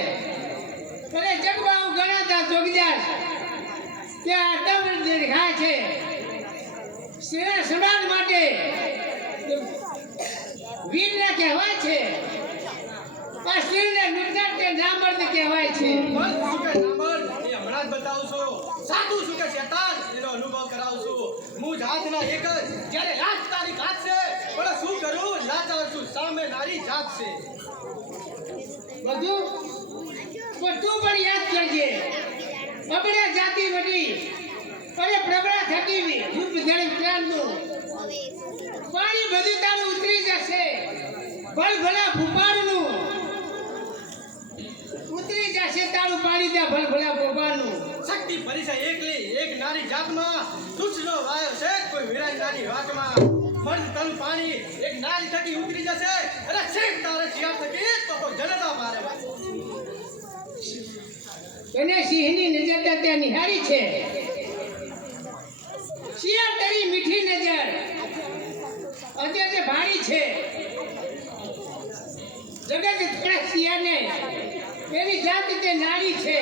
અરે જગબાઉ ગણાતા જોગીદાસ ત્યાં ડબલ દેખાય છે. શિરા સમાજ માટે વીરને કહેવાય છે. આ શિરને નુકસાન તે નામર્દ કહેવાય છે. બસ શું કે નામર એ હમણાં જ બતાવું છું. સાધુ શું કે શેતાન એનો અનુભવ કરાવું છું. હું જાતના એક જ જ્યારે લાજ તારી ઘાત છે પણ શું કરું લાચાર છું સામે નારી જાત છે. બધું પણ યાદ કરજે. અબળે જાતિ વટી અરે પ્રબળા થકી રૂપ ધરી પ્રાણનું પાણી બધું તારું ઉતરી જશે. ભલભલા ભૂપાળનું ઉતરી જશે તારું પાણી ત્યાં ભલભલા ભૂપાળનું. શક્તિ પરિચય એકલી એક નારી જાતમાં તુચ્છનો વાયો છે કોઈ વિરાય નારી વાતમાં. મર્દ તન પાણી એક નારી થકી ઉતરી જશે અરે છેક તારે શિયાળ થકી તો જનતા મારે. એને સિંહની નજર ત્યાં નિહાળી છે. શિયાળ તારી મીઠી નજર અત્યારે ભારી છે. જગત થોડા શિયાળને એની જાત તે નારી છે.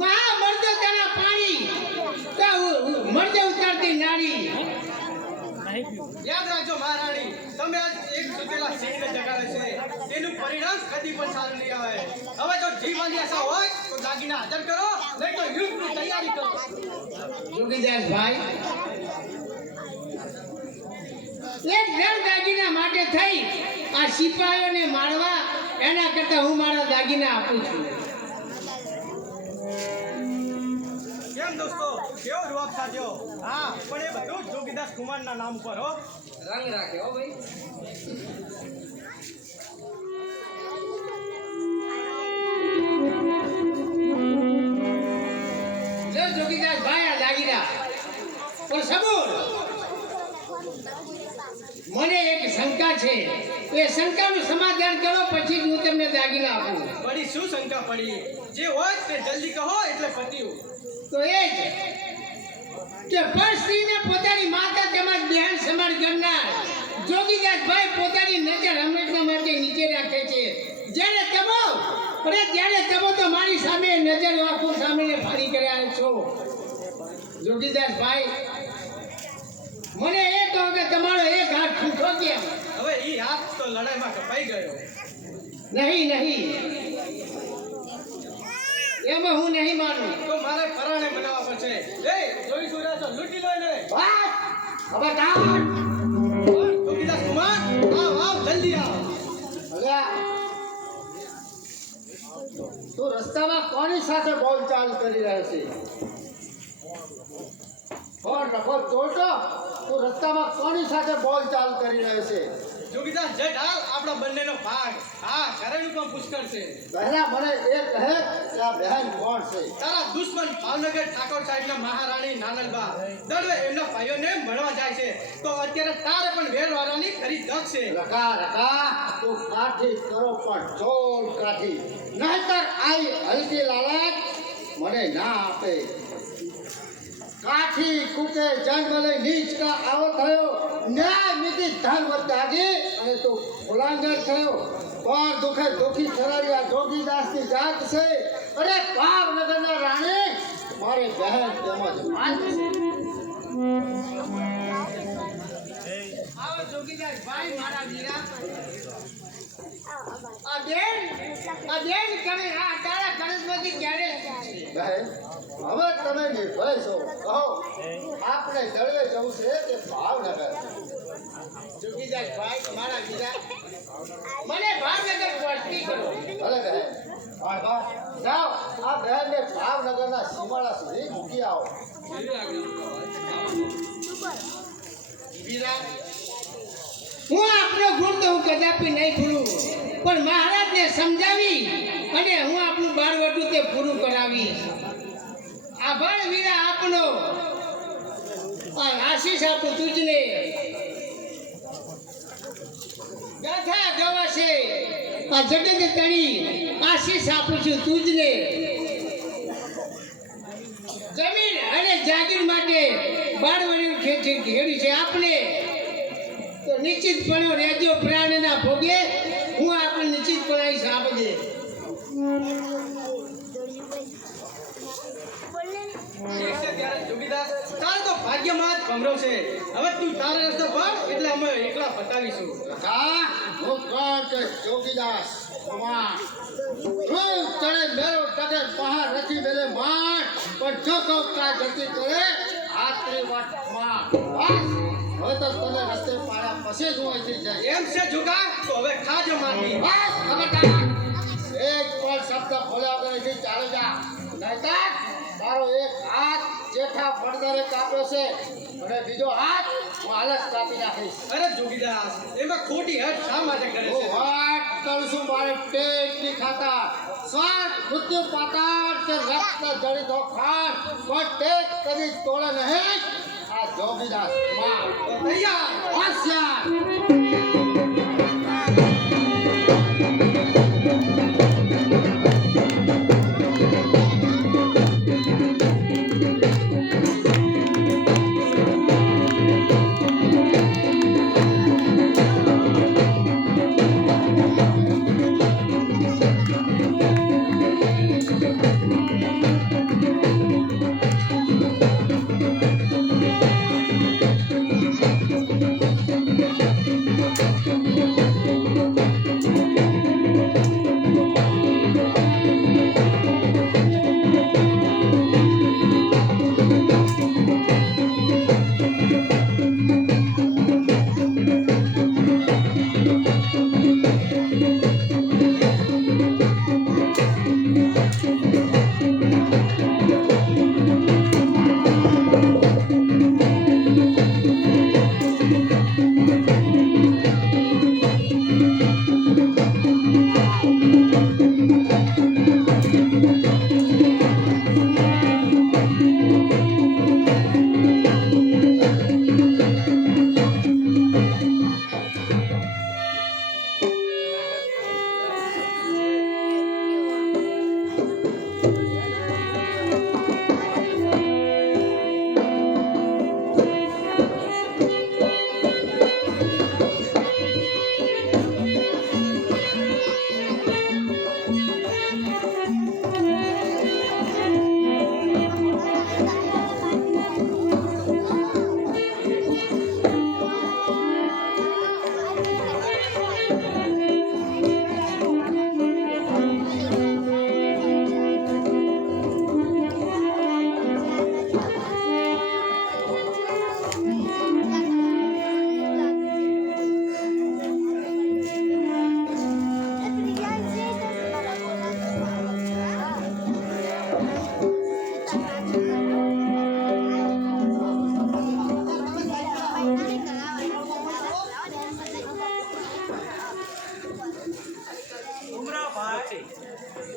મહામર્દ તેના પાણી મર્દ ઉતારતી નારી. યાદ રાખજો મહારાણી તમે આજ એક સુતેલા સિંહને જગાડે છે તેનું પરિણામ કદી પણ સારું નહીં આવે. હવે જો જીવવાની આશા હોય તો દાગીના હાજર કરો નહીં તો યુદ્ધની તૈયારી કરો. જોગીદાસ ભાઈ એક જણ દાગીના માટે થઈ આ સિપાહીઓને મારવા એના કરતા હું મારા દાગીના આપું છું. કેમ દોસ્તો કેવો જવાબ સાધ્યો? હા પણ એ બધું જ જોગીદાસ કુમારના નામ પર હો. રંગ રાખે હો ભાઈ. જો જોગીદાસ ભાઈ આ દાગીના પણ સબૂર મને એક શંકા છે. એ શંકાનું સમાધાન કરો પછી હું તમને દાગીના આપું. પડી શું શંકા પડી? જે હોય તે જલ્દી કહો એટલે પત્યું. તો એ જ કે પર સ્ત્રીને પોતાની માતા તેમજ બહેન સમાન ગણનાર જોગીદાસ ભાઈ પોતાની નજર હંમેશા માટે નીચે રાખે છે. જ્યારે તમે તો મારી સામે નજર આંખો સામે ફાડી કર્યા છો. જોગીદાસ ભાઈ મને એ કહો કે તમારો એક હાથ છૂટો કેમ? હવે ઈ હાથ તો લડાઈમાં કપાઈ ગયો. નહીં એમાં હું નહીં માનું. તો મારે પરાણે બનાવવા પડશે. એ જોઈ સુર્યા છો લૂંટી લો ને. વાત ખબરદાર. જોગીદાસ કુમાર આવ જલ્દી આવ. અલ્યા તું રસ્તામાં કોની સાથે બોલચાલ કરી રહ્યો છે? કોણ રખો જોજો તું રસ્તામાં કોની સાથે બોલચાલ કરી રહ્યો છે? જોગીદાસ જટ હાલ આપણા બંનેનો ભાગ. હા ઘરેણું પણ પુષ્કળ છે. પહેલા મને એ કહે કે આ બહેન કોણ છે? તારા દુશ્મન ભાવનગર ઠાકોર સાહેબના મહારાણી નાનલબા દરવે એમના ભાઈઓને મળવા જાય છે તો અત્યારે તારે પણ વેરવાળાની ખરી તક છે. રકા તું કાઠી કરો પણ જોર કાઠી નહીતર આઈ હલકી લાલચ મને ના આપે. કાઠી કુકે જન્મ લઈ નીચ કા આવો થયો ન્યાય નીતિ ધર્મ ત્યાગી અને તું ઉલ્લંઘન થયો. પણ દુખે દુખી થરારિયા જોગીદાસની જાત છે. અરે ભાવનગરના રાણી મારે બહેન તેમજ માત છે. આવો જોગીદાસ ભાઈ મારા વીરા. આ બેન કરે આ તારા કરજમાંથી ક્યારે બહેન હવે તમે નિર્ભય છો કહો આપણે દળવે જવું છે કે ભાવનગર? જોગીદાસ ભાઈ મારા વીરા મને ભાવનગર પહોંચતી કરો. ભલે બહેન બાળબા જાઓ આ બહેનને ભાવનગરના સીમાડા સુધી મૂકી આવો. વીરા હું આપનો ગુણ તો હું કદાપી નહીં ભૂલું પણ મહારાજને સમજાવી અને હું આપણું બાળવટું તે પૂરું કરાવીશ. આભાર વીરા આપનો. આશીષ આપું તુજને. ગાથા ગવાશે આ જગત તણી આશીષ આપું છું તુજને. જમીન અને જાગીર માટે બાળવણી ખેડ્યું છે આપણે તો નિશ્ચિતપણે રેજો પ્રાણના ભોગે હું આપણે નિશ્ચિત કરાવીશ આ બધે. ત્યારે જોગીદાસ તારે તો ભાગ્યમાં જ ભમરો છે. હવે તું તારે રસ્તો પર એટલે અમે એકલા બતાવીશું. હા હું કહું કે જોગીદાસ કુમાર તું તને મેરો ટકે પહાડ રચી મેલે માર પણ જો કોકતા જતી કરે આતરી વાત માર. બસ હવે તો તને રસ્તે પાડ્યા પછી જ હું અહીંથી જાય. એમ છે જોગા તો હવે ખાજો મારી. બસ ખબરદાર એક પણ શબ્દ બોલ્યા વગર અહીંથી ચાલી જા નહીતર તારો એક હાથ જેઠા પડદરે કાપ્યો છે અને બીજો હાથ હું હાલ જ કાપી નાખીશ. અરે જોગીદાસ એમાં ખોટી હદ શા માટે કરે હું છે? વાત કરું છું મારે ટેક ની ખાતા સ્વાર્થ મૃત્યુ પાતાળ કે રક્ત જડી દો ખાન કોઈ ટેક કદી તોડે નહીં આ જોગીદાસ કુમાર. તો તૈયાર. હોશિયાર.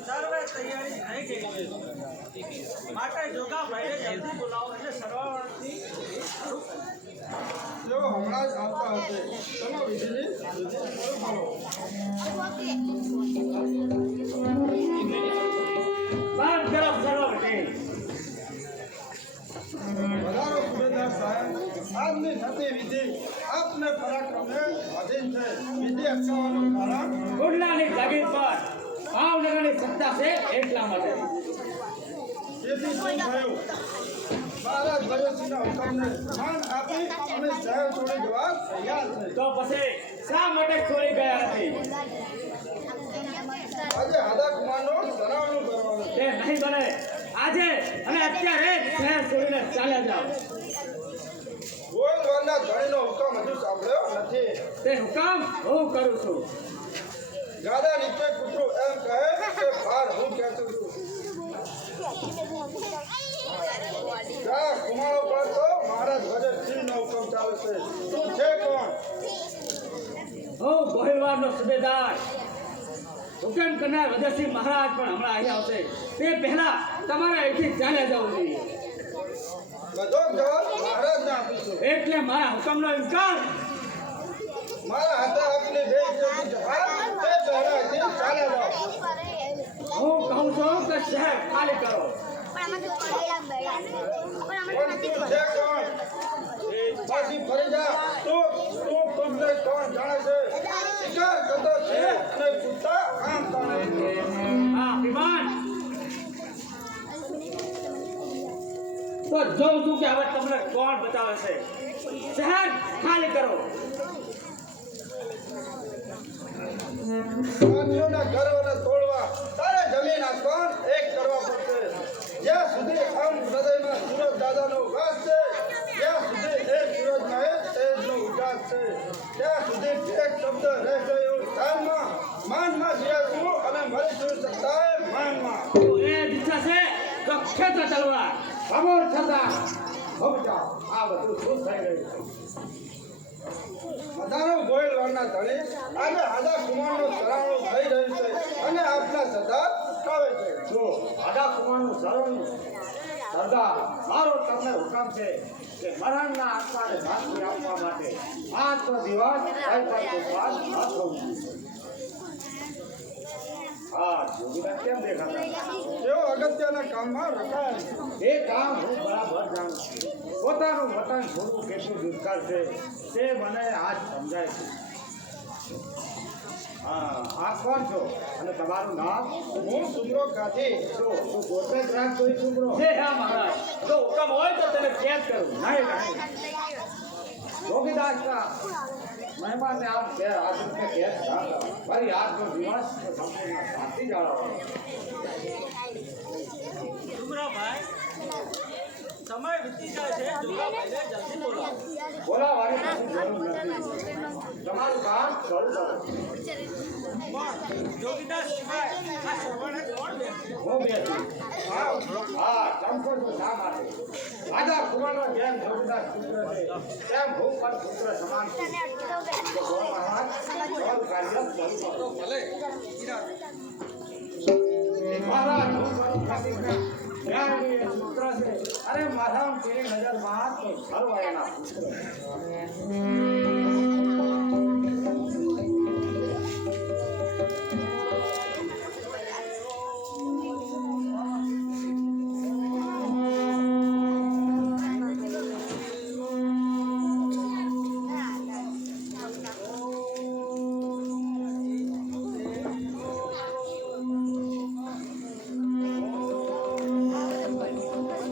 સર્વે તૈયારી થઈ ગઈ છે માટે જોગાભાઈને જલ્દી બોલાવો એટલે સરવાળાથી તેઓ હમણાં જ આવતા હશે. ચલો વિધિની બાર તરફ સરળ છે. વધારો સુબેદાર સાહેબ, આજની થતી વિધિ આપને પરાક્રમને અધીન છે. વિધિ અટકાવવાનું કારણ કુંડલાની જાગીર પર ભાવનગરની સત્તા છે એટલા માટે. તેથી શું થયું? મહારાજ ભગતસિંહના હુકમને માન આપી અને શહેર છોડી જવા તૈયાર છે. તો પછી શા માટે છોડી ગયા નથી? આજે હાદા કુમારનો સરાવનું કરવાનું છે. તે નહીં બને. આજે અને અત્યારે જ શહેર છોડીને ચાલ્યા જાઓ. ગોવિંદવાડના ધણીનો હુકમ હજુ સાંભળ્યો નથી. તે હુકમ હું કરું છું. ગાદા નીચે કૂતરું એમ કહે કે ભાર હું કહેતો છું. જા કુમારો પર તો મહારાજ ભગતસિંહનો હુકમ ચાલે છે. તું છે કોણ? હું ગોહિલવાડનો સુબેદાર. હુકમ કરનાર વજયસિંહ મહારાજ પણ હમણાં અહીંયા આવશે. તે પહેલા તમારે અહીંથી ચાલ્યા જવું જોઈએ. બધો જવાબ મહારાજને આપીશું. એટલે મારા હુકમનો ઇનકાર. મારા હાથે આપની બે ઇજ્જતની જહાજ તે પહેલા અહીંથી ચાલ્યા જાઓ. હું કહું છું કે શહેર ખાલી કરો. પણ તું છે કોણ? પાછી ફરી જા. તું તું તમને કોણ જાણે છે? પૂછા કદો છે અને પૂછતા આમ તાણે છે. હા વિમાન તો જોઉં છું કે હવે તમને કોણ બતાવે છે. શહેર ખાલી કરો. સાથીઓના ઘરોને તોડવા તારે જમીન આસમાન એક કરવા પડશે. જ્યાં સુધી આમ હૃદયમાં સુરજ દાદાનો વાસ છે, જ્યાં સુધી એક સૂરજમાં એક તેજનો ઉજાસ છે, ત્યાં સુધી એક શબ્દ રહેશે એવું સ્થાનમાં માનમાં જીયાશું અને મળીશું સત્તાએ માનમાં. તો એ દિશા છે તો ખેંચો તલવાર. સમોર સરદાર સમજાવો આ બધું શું થઈ રહ્યું છે? વધારો ગોયલવાડના ધણી આજે આદા કુમારનો સરાહનો થઈ રહ્યું છે અને આપના સરદાર આવે છે. જો આદા કુમારનું સરદાર મારો તમને હુકમ છે કે મરણના આત્માને શાંતિ આપવા માટે આજ દિવસ કઈ પણ તોફાન ન થવું જોઈએ. હા જોગીદાસ કેમ દેખાતા? તેઓ અગત્યના કામમાં રોકાયા છે. એ કામ હું બરાબર જાણું છું. પોતાનું વતન છોડવું કેટલું દુષ્કર છે તે મને આજ સમજાય છે. હા આ કોણ છો અને તમારું નામ? હું સુમરો ગાંધી. શું તું પોતે જ રાજ જોઈ છોકરો? હે હા મહારાજ, જો હુકમ હોય તો તેને કેદ કરું. નહીં નહીં જોગીદાસ કા મહેમાનને આપ બે હાથ રૂપે કેદ ના કરો. મારી આજનો દિવસ સંપૂર્ણ શાંતિ જાળવવાનો. સુમરાભાઈ, સમય વીતી જાય છે. જોગાભાઈને જલ્દી બોલાવો. બોલાવવાની કશું જરૂર નથી. તમારું કામ શરૂ કરો. જોગીદાસ સિવાય આ સર્વને કોણ બેસે? હું બેસું. હા ચમકો છો શા માટે? રાજા કુમારનો જેમ જોગીદાસ પુત્ર છે તેમ હું પણ પુત્ર સમાન છું. તો બોલ મહારાજ, બોલ કાર્ય શરૂ કરો. મહારાજ હું મારું પ્રતિજ્ઞા જ્યાં એ પુત્ર છે અરે મારા તેરી નજરમાં તો સર્વ એના પુત્ર.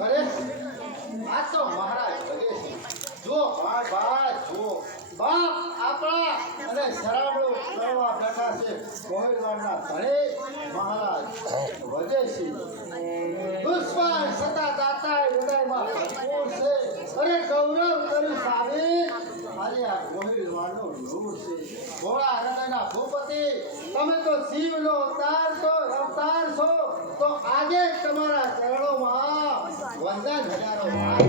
અરે આ તો મહારાજ ભગે છે. જુઓ ભાઈ જુઓ બાપ આપણા અને શરાબડો કરવા બેઠા છે ગોહિલવાડના ધણે મહારાજ વજયસિંહ. દુશ્મન સતા દાતા હૃદયમાં ભરપૂર છે. અરે ગૌરવ કર્યું સાબિત આજે આ ગોહિલવાડનો નૂર છે. ભોળા હૃદયના ભૂપતિ તમે તો શિવનો અવતાર છો તો આજે તમારા ચરણોમાં વંદન હજારો વાર.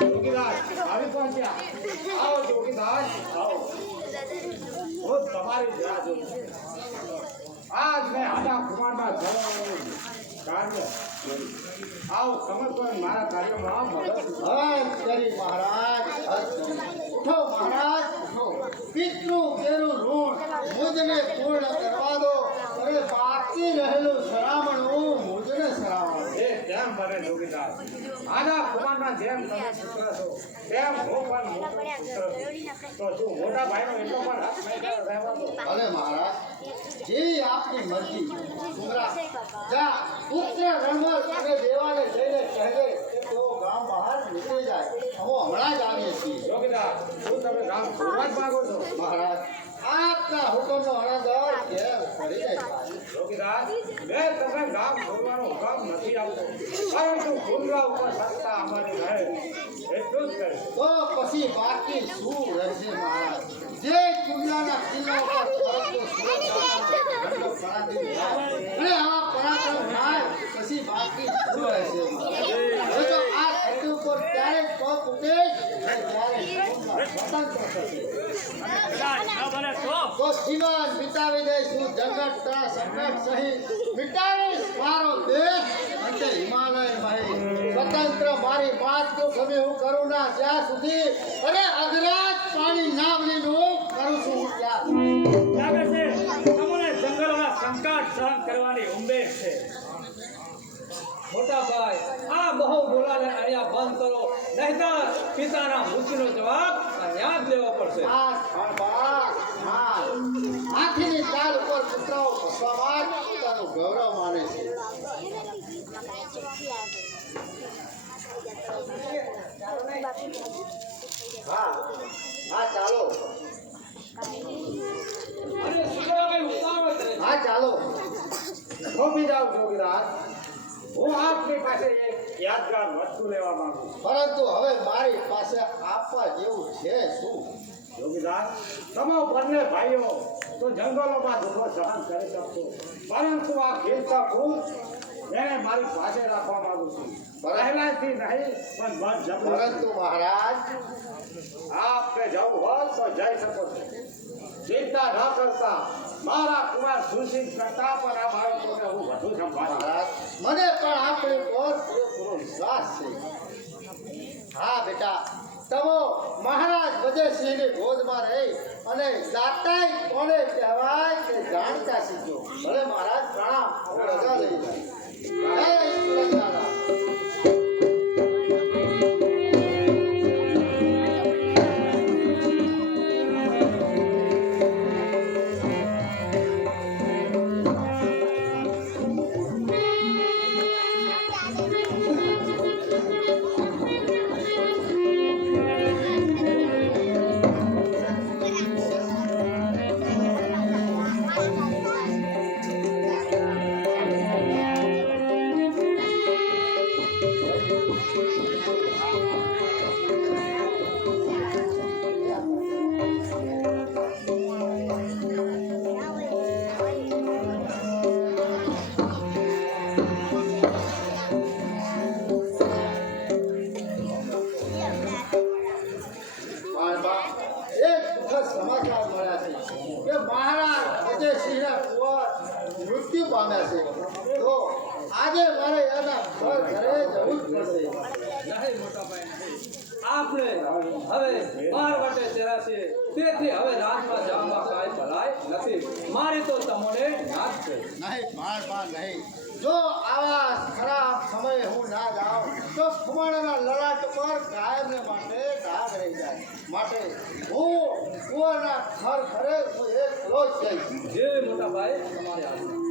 જોગીદાસ આવી પહોંચ્યા. આવો જોગીદાસ આવો. હું તમારી રાહ જોઉં છું. આજ મેં આદા કુમારના ધર્મનું કાર્ય કર્યું. આવો તમે પણ મારા કાર્યમાં મદદ કરો. હજ કરી મહારાજ હજ કરી. ઉઠો મહારાજ ઉઠો. પિતૃ કેરું ઋણ મુજને પૂર્ણ કરવા દો. અરે બાકી રહેલું શરામણું મુજને શરામણ. એ તેમ બને જોગીદાસ. આદા કુમારના જેમ તમે પુત્ર છો તેમ હું પણ મોટો પુત્ર છું. તો શું મોટા ભાઈનો એટલો પણ હક નહીં રહેવા દો? ભલે મહારાજ જે આપની મરજી. સુમરા જા પુત્ર રણમલ અને દેવાને જઈને કહેજે કે તેઓ ગામ બહાર નીકળી જાય. અમે હમણાં જ આવીએ છીએ. જોગીદાસ શું તમે ગામ છોડવા જ માંગો છો? મહારાજ આપના હુકમનો અનાદર કેમ કરી જાય? જોગીદાસ મેં તમને ગામ છોડવાનો હુકમ નથી આપતો, પરંતુ કુંડલા ઉપર સત્તા અમારી રહે એટલું જ કરે. તો પછી બાકી શું રહેશે મહારાજ? જે કુંડલાના કિલ્લા ઉપર ફરકતો સૂરજ દાદાનો ઝંડો ફરાતી જાય અને આવા પરાક્રમ થાય પછી બાકી શું રહેશે મહારાજ? હવે તો આ ધરતી ઉપર ક્યારેક પગ ઉઠે અને ક્યારેક સ્વતંત્ર થશે. તો જીવન વિતાવી દઈશું જગત તળા સંકટ સહિત મિટાવીશ મારો દેશ અંતે હિમાલય મહી સ્વતંત્ર મારી માતનું ગમે હું કરું ના જ્યાં સુધી અને અઘરાજ પાણી નાવલીનું કરું છું ત્યાં. લાગે છે તમને જંગલોના સંકટ સહન કરવાની ઉંબેશ છે. મોટા ભાઈ આ બહુ બોલાને અહીંયા બંધ કરો, નહીંતર પિતાના મૃત્યુનો જવાબ ન્યાજ લેવો પડશે. આ ખણબા હાથીની ચાલ ઉપર કૂતરાઓ ભસવામાં જ પોતાનું ગૌરવ માને છે. હા ચાલો. અને સુગરાભાઈ ઉતાવળ કરે છે. હા ચાલો. થોભી જાઓ જોગીરાજ. હું આપની પાસે એક યાદગાર વસ્તુ લેવા માંગુ છું. પરંતુ હવે મારી પાસે આપવા જેવું છે શું? જોગીદાસ, તમે બંને ભાઈઓ તો જંગલોમાં દુઃખો સહન કરી શકશો, પરંતુ આ ખીલતા ફૂલ એને મારી પાસે રાખવા માંગુ છું. પહેલાથી નહીં પણ બસ જબરદસ્તી. પરંતુ મહારાજ, આપને જવું હોય તો જઈ શકો છો. ચિંતા ન કરતા મારા કુમાર સુશીલ કરતા પણ આ બાળકોને હું વધુ સંભાળીશ. મહારાજ, મને પણ આપણી પર પૂરેપૂરો વિશ્વાસ છે. હા બેટા, તમે મહારાજ વિજયસિંહની ગોદમાં રહી અને જાતાય કોને કહેવાય તે જાણતા શીખો. ભલે મહારાજ, પ્રણામ. હું રજા લઈ જાઉં. જય સુરક્ષારામ. સમાચાર મળ્યા છે કે મહારાજ વિજયસિંહના કુંવર મૃત્યુ પામ્યા છે. તો આજે મારે એના ઘર ઘરે જવું જ પડશે. નહીં મોટાભાઈ નહીં. આપણે હવે બાર વટે ચેરા છીએ, તેથી હવે રાજમાં જવામાં કાંઈ ભલાઈ નથી. મારી તો તમને યાદ છે. નહીં બાળપણ નહીં. જો આવા ખરાબ સમયે હું ના જાઉં તો ખુમાણાના લડાટ પર કાયમને માટે ડાઘ રહી જાય. માટે હું કુંવરના ઘર ઘરે હું એકલો જ જઈશ. જે મોટાભાઈ તમારી આજ્ઞા.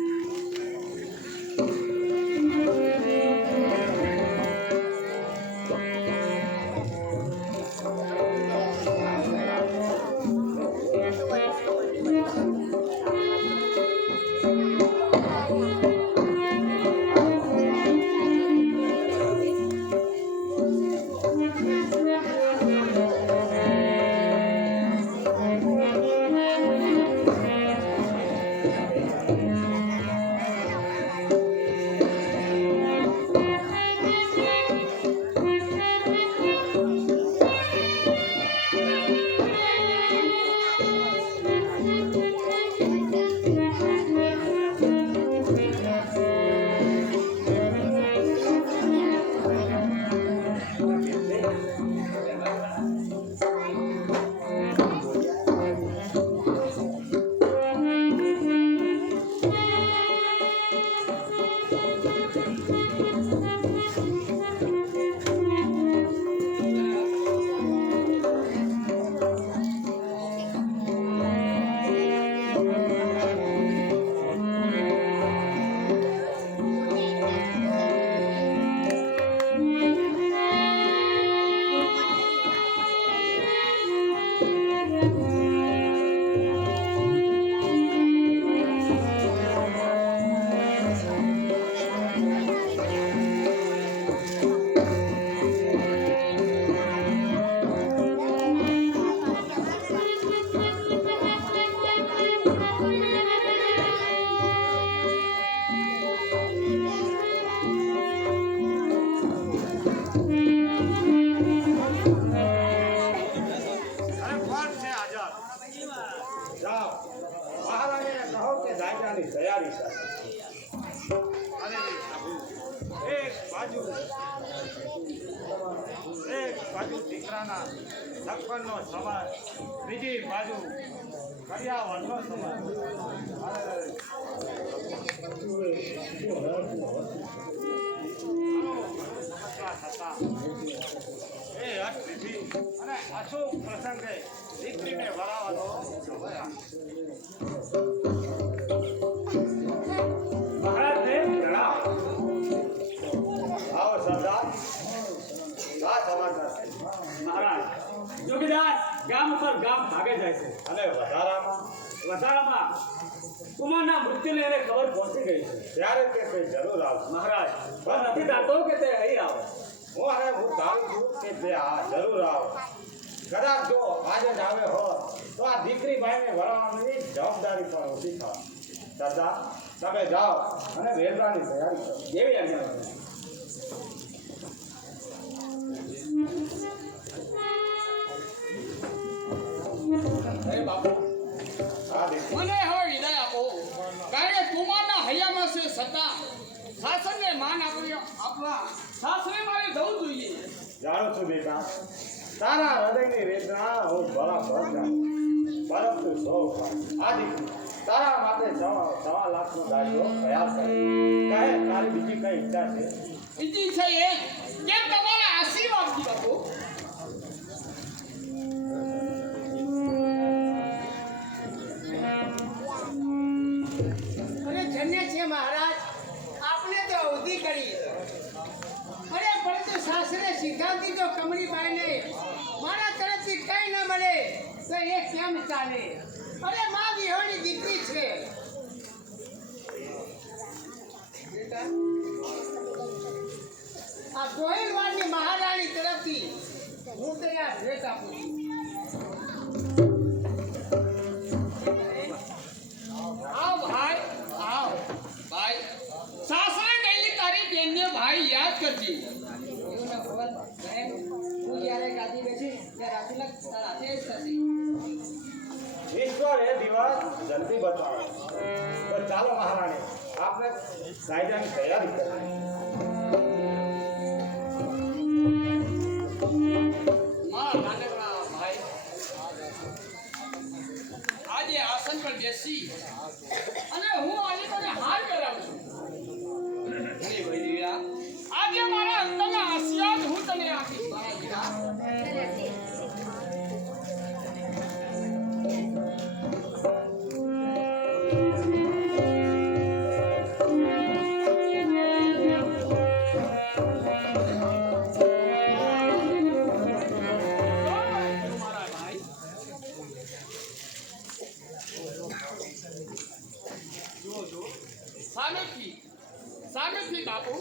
જાઓ, મહારાણીને કહો કે દાયજાની તૈયારી કરે. અને એક બાજુ દીકરાના લખનનો સમાજ, બીજી બાજુ કરિયાવરનો સમાજ. એ અટવિધિ અને અશુભ પ્રસંગે કુમાર ગામ ભાગે જાય છે અને વધારામાં કુમારના મૃત્યુને એને ખબર પહોંચી ગઈ છે ત્યારે તે કઈ જરૂર આવશે મહારાજ પણ નથી ધાતો કે તે અહીં આવે હું ધારું છું કે તે જરૂર આવે કદાચ જો આજે જ આવે હોત તો આ દીકરી ભાઈને વળવાની જવાબદારી પણ ઓછી થાય સરદાર તમે જાઓ અને વેરવાની તૈયારી કરો એવી આજ્ઞા બાપુ મને હવે વિદાય આપો કારણ કે કુમારના હૈયામાં છે સત્તા શાસનને માન આપવા શાસને મારે જવું જોઈએ જાણો છું બેટા તારા હૃદયની વેદના હું બરાબર જાણું પરંતુ આ દીકરી તારા માટે 1.25 લાખનો દાખલો તૈયાર કરે કહે તારી બીજી કઈ ઈચ્છા છે બીજી છે એ કેમ તમારા આશીર્વાદ દી બાપુ ધન્ય છે મહારાજ આપને તો અવધિ કરી અરે પરંતુ સાસરે સિદ્ધાંતી તો કમળીબાઈને મારા તરફથી કઈ ન મળે તો એ કેમ ચાલે અરે માં વિહોણી દીકરી છે આ ગોહિલવાડની મહારાણી તરફથી હું તને આ ભેટ આપું છું આવ ભાઈ આવ ભાઈ સાસરે ગયેલી તારી બેનને ભાઈ યાદ કરજી એવું ના ભગવાન બહેન હું જ્યારે ગાદી બેસી ત્યારે રાતે જ થશે ઈશ્વર એ દિવસ જલ્દી બતાવે તો ચાલો મહારાણી આપણે કાયદાની તૈયારી કરીએ મારા નાનકડા ભાઈ આજે આસન પર બેસી અને હું આજે તને હાર કરાવું છું આજે મારા અંતરના આશીર્વાદ હું તને આપીશ મારા દીકરા સામેથી બાપુ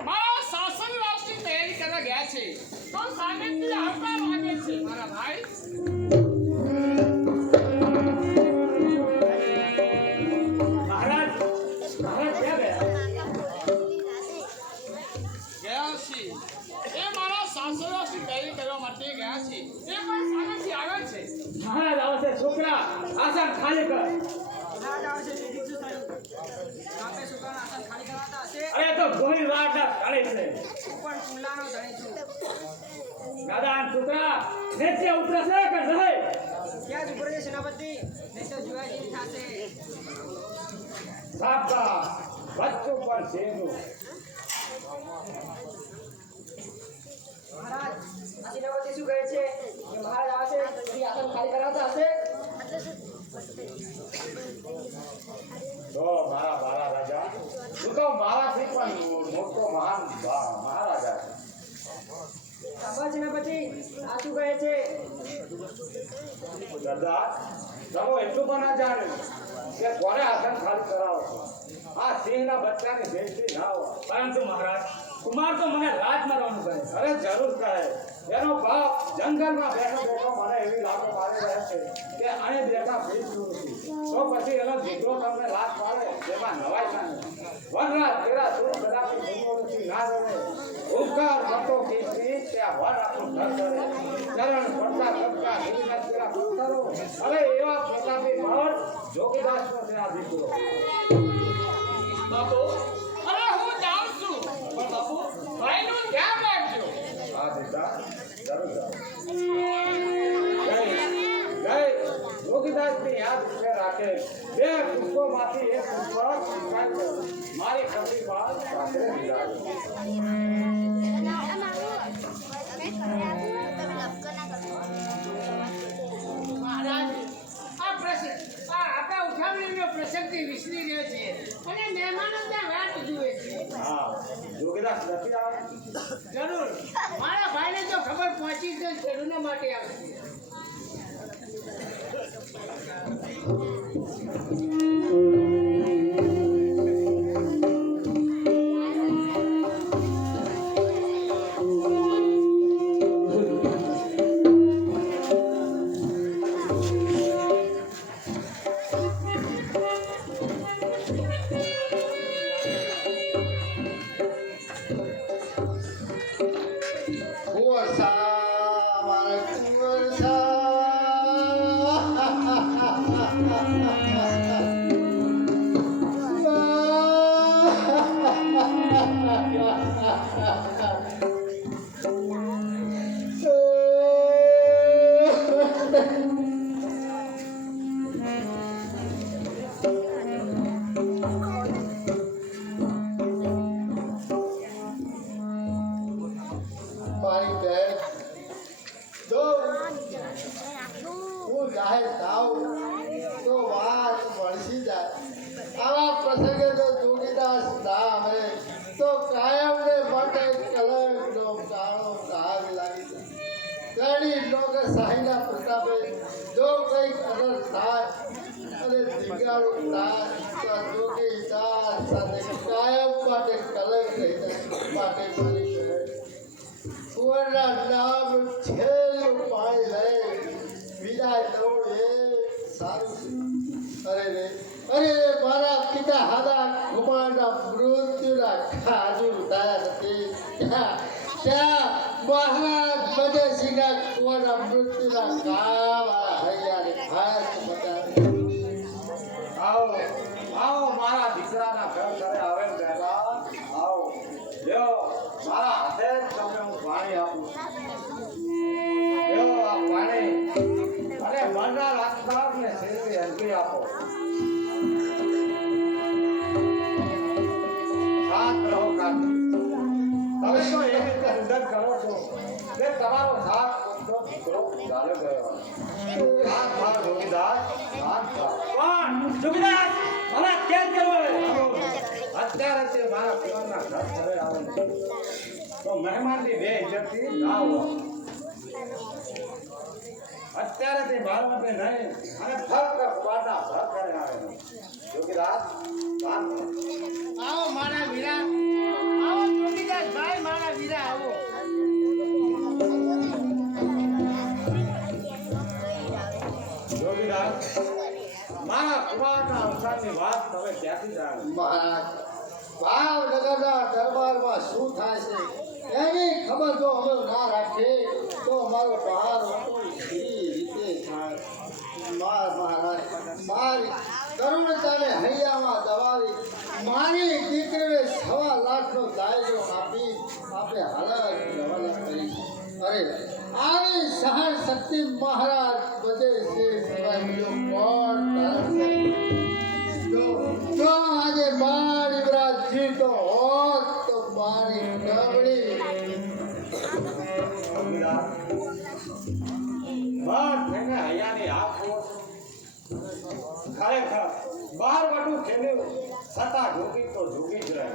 મારા શાસન રાષ્ટ્રની તૈયારી કરવા ગયા છે તો સામેથી આવતા લાગે છે મારા ભાઈ મહારાજ ક્યાં ગયા છે એ મારા શાસન રાષ્ટ્રની તૈયારી કરવા માટે ગયા છે એ પણ સામેથી આવે છે મહારાજ આવશે છોકરા આસન ખાલી કર મહારાજ આવશે તે દિવસે થયું આપણે સુકાના આસન ખાલી કરાવતા હશે અરે તો ગોહિલવાડના સ્થળે છે હું પણ કુંડલાનો ધણી છું દાદા છોકરા નીચે ઉતરશે કે રહે ક્યાં જ ઉભો રહેજે સેનાપતિ નહીં તો જોવા જેવી થશે સાબા બચ્ચો પર શેરનું મહારાજ આ સેનાપતિ શું કહે છે કે મહારાજ આવશે પછી આસન ખાલી કરાવતા હશે તો મારા બાળા રાજા તું તો મારાથી પણ મોટો મહાન મહારાજા છે સાંભળ સેનાપતિ આ શું કહે છે દાદા તમે એટલું પણ ના જાણ્યું કે કોને આસન ખાલી કરાવો છો આ સિંહના બચ્ચાની ભેંસી ના હોય પરંતુ મહારાજ કુમાર તો મને રાત મારવાનું કહે અરે જરૂર કહે એનો બાપ જંગલમાં બેઠો બેઠો મને એવી લાગો મારી રહે છે કે આને બેઠા ભેંસું નથી તો પછી એનો દીકરો તમને રાત પાડે તેમાં નવાઈ ના વનરાજ તેરા સુર કદાપી ભૂમિઓથી ના રહે ઉપકાર મતો કીધી ત્યાં વન આપણું ઘર કરે ચરણ પડતા પડતા ગિરિના તેરા પથ્થરો અરે એવા પ્રતાપી મહર જોગીદાસનો છે આ દીકરો બાપુ અરે હું જાઉં છું પણ બાપુ ભાઈનું ધ્યાન રાખજો આ દીકરા જરૂર જય જોગીદાસની યાદ છે રાખે બે પુષ્પોમાંથી એક પુષ્પ મારી ખબરી બાદ સાથે મહારાજ આ આપણા ઉઠાવણીનો પ્રસંગથી વિસરી રહ્યો છે અને મહેમાનો ત્યાં વાટ જુએ છે હા જોગીદાસ નથી આવે જરૂર મારા ભાઈને જો ખબર પહોંચી તો ખેડૂતો માટે આવશે મારી બહેન જો હું જાહેર થાઉં તો વાત વળસી જાય આવા પ્રસંગે જો જોગીદાસ ના આવે તો કાયમને માટે કલંકનો કાળો દાગ લાગી જાય ઘણી લોકશાહીના પ્રતાપે જો કંઈક અસર થાય અને દીકરાનું થાય તો જોગીદાસ સાથે કાયમ માટે કલંક રહી જાય માટે મારી કુંવરના નામ છેલ્લું પાણી લઈ વિદાય થવું એ સારું છે અરે રે મારા પિતા હાદા કુમારના મૃત્યુના કાજુ ઉતાર્યા નથી ત્યાં મહારાજ બદેસિંહના કુંવરના મૃત્યુના કાવા હૈયાને ખાસ બતાવે આવો આવો મારા દીકરાના ઘર ઘરે આવે મહેમાન આવો લ્યો મારા હાથે જ તમને હું પાણી આપું લ્યો આ પાણી અને મરના રાખનારને સેવી હલકી આપો સાથ રહો કાકી તમે તો એ રીતે હિંમત કરો છો કે તમારો સાથ તો દીકરો ચાલે ગયો સાથ થાવ જોગીદાસ સાથ થાવ પણ જોગીદાસ મને કેમ કરવો અત્યારે તે મારા પિતાના ઘર ઘરે આવે છે તો મહેમાનની બે ઇજ્જતથી ના હોય અત્યારે તે મારા માટે નહીં અને ફક્ત કુવારના ઘર ઘરે આવે છે જોગીદાસ વાત આવો મારા વીરા આવો જોગીદાસ ભાઈ મારા વીરા આવો જોગીદાસ મારા કુવારના અવસાનની વાત તમે ક્યાંથી જાણો મહારાજ ભાવનગરના દરબારમાં શું થાય છે એની ખબર જો અમે ના રાખીએ તો અમારો બહાર હતો કેવી રીતે થાય મહારાજ મારી કરુણતાને હૈયામાં દબાવી મારી દીકરીને 1.25 લાખનો દાયજો આપી આપણે હાલત રવાના કરી અરે આવી સહન શક્તિ મહારાજ બધે છે સિવાય બીજો કોણ ધારણ કરી જો આજે મારી વિરાજ જીતો હોત તો મારી નબળી બાર થઈને હૈયાની આપો ખરેખર બાર વટું ખેલ્યું છતાં જોગી તો જોગી જ રહે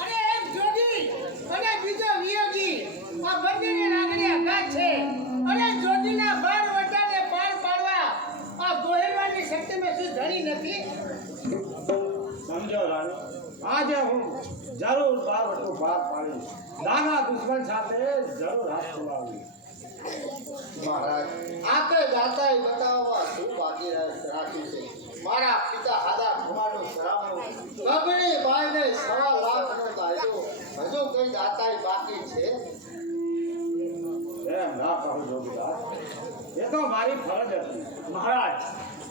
અરે એક જોગી અને બીજો વિયોગી આ બંનેની લાગણી અગાધ છે અને જોગીના 12 વટાને પાર પાડવા આ ગોહિલવાની શક્તિમાં શું ધણી નથી સમજો રાણી આજે હું જરૂર બાર વટું પાર પાડીશ નાના દુશ્મન સાથે જરૂર હાથ ચલાવીશ મહારાજ આપણે દાતાએ બતાવવા શું બાકી રાખ્યું છે મારા પિતા હાદા કુમારનું સરાવનું ગગડી બાઈને 1.25 લાખનો દાયજો હજુ કઈ દાતાએ બાકી છે એમ ના કહું જોગીદાસ એ તો મારી ફરજ હતી મહારાજ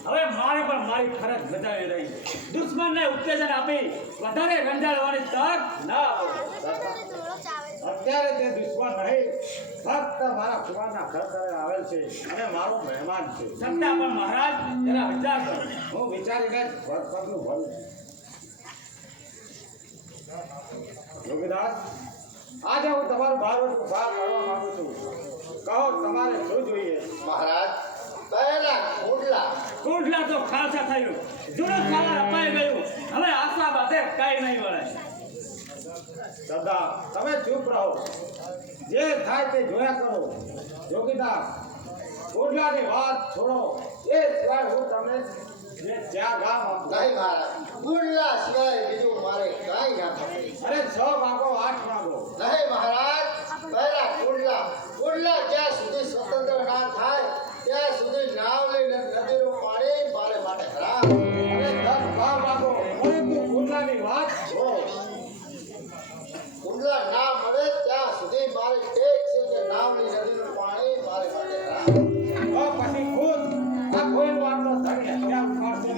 હવે મારે પણ મારી ફરજ બજાવી રહી દુશ્મનને ઉત્તેજન આપી વધારે રંજાડવાની તક ના આવે અત્યારે તે દુશ્મન નહીં ફક્ત મારા કુમારના ઘર ઘરે આવેલ છે અને મારો મહેમાન છે છતાં પણ મહારાજ જરા વિચાર કરો હું વિચારીને જ પગલું ભરું જોગીદાસ આજે હું તમારું બારવટું પાર પાડવા માંગુ છું કહો તમારે શું જોઈએ મહારાજ પહેલા ખોડલા કોટલા તો ખાલસા થયું જૂનું ખાવા અપાઈ ગયું હવે આશા બાદે કઈ નહીં વળે સરદાર તમે ચૂપ રહો જે થાય તે જોયા કરો જોગીદાસ ફૂટલાની વાત છોડો એ સિવાય હું તમને જે જ્યાં ગામ આપું નહીં મહારાજ ફૂલના સિવાય બીજું મારે કાંઈ ના ખપે અરે 6 માગો 8 માગો નહીં મહારાજ પહેલા ફૂલના જ્યાં સુધી સ્વતંત્ર ના થાય ત્યાં સુધી નાવ લઈને નદીનું પાણી મારે માટે ખરાબ અરે 10 માગો પરંતુ ફૂટલાની વાત છોડો ફૂલના ના મળે ત્યાં સુધી મારે ટેક છે કે નાવની નદીનું પાણી મારે માટે ખરાબ તો પછી ખુદ આ કોઈ વાતનો ધણી હત્યા ઉપાડશે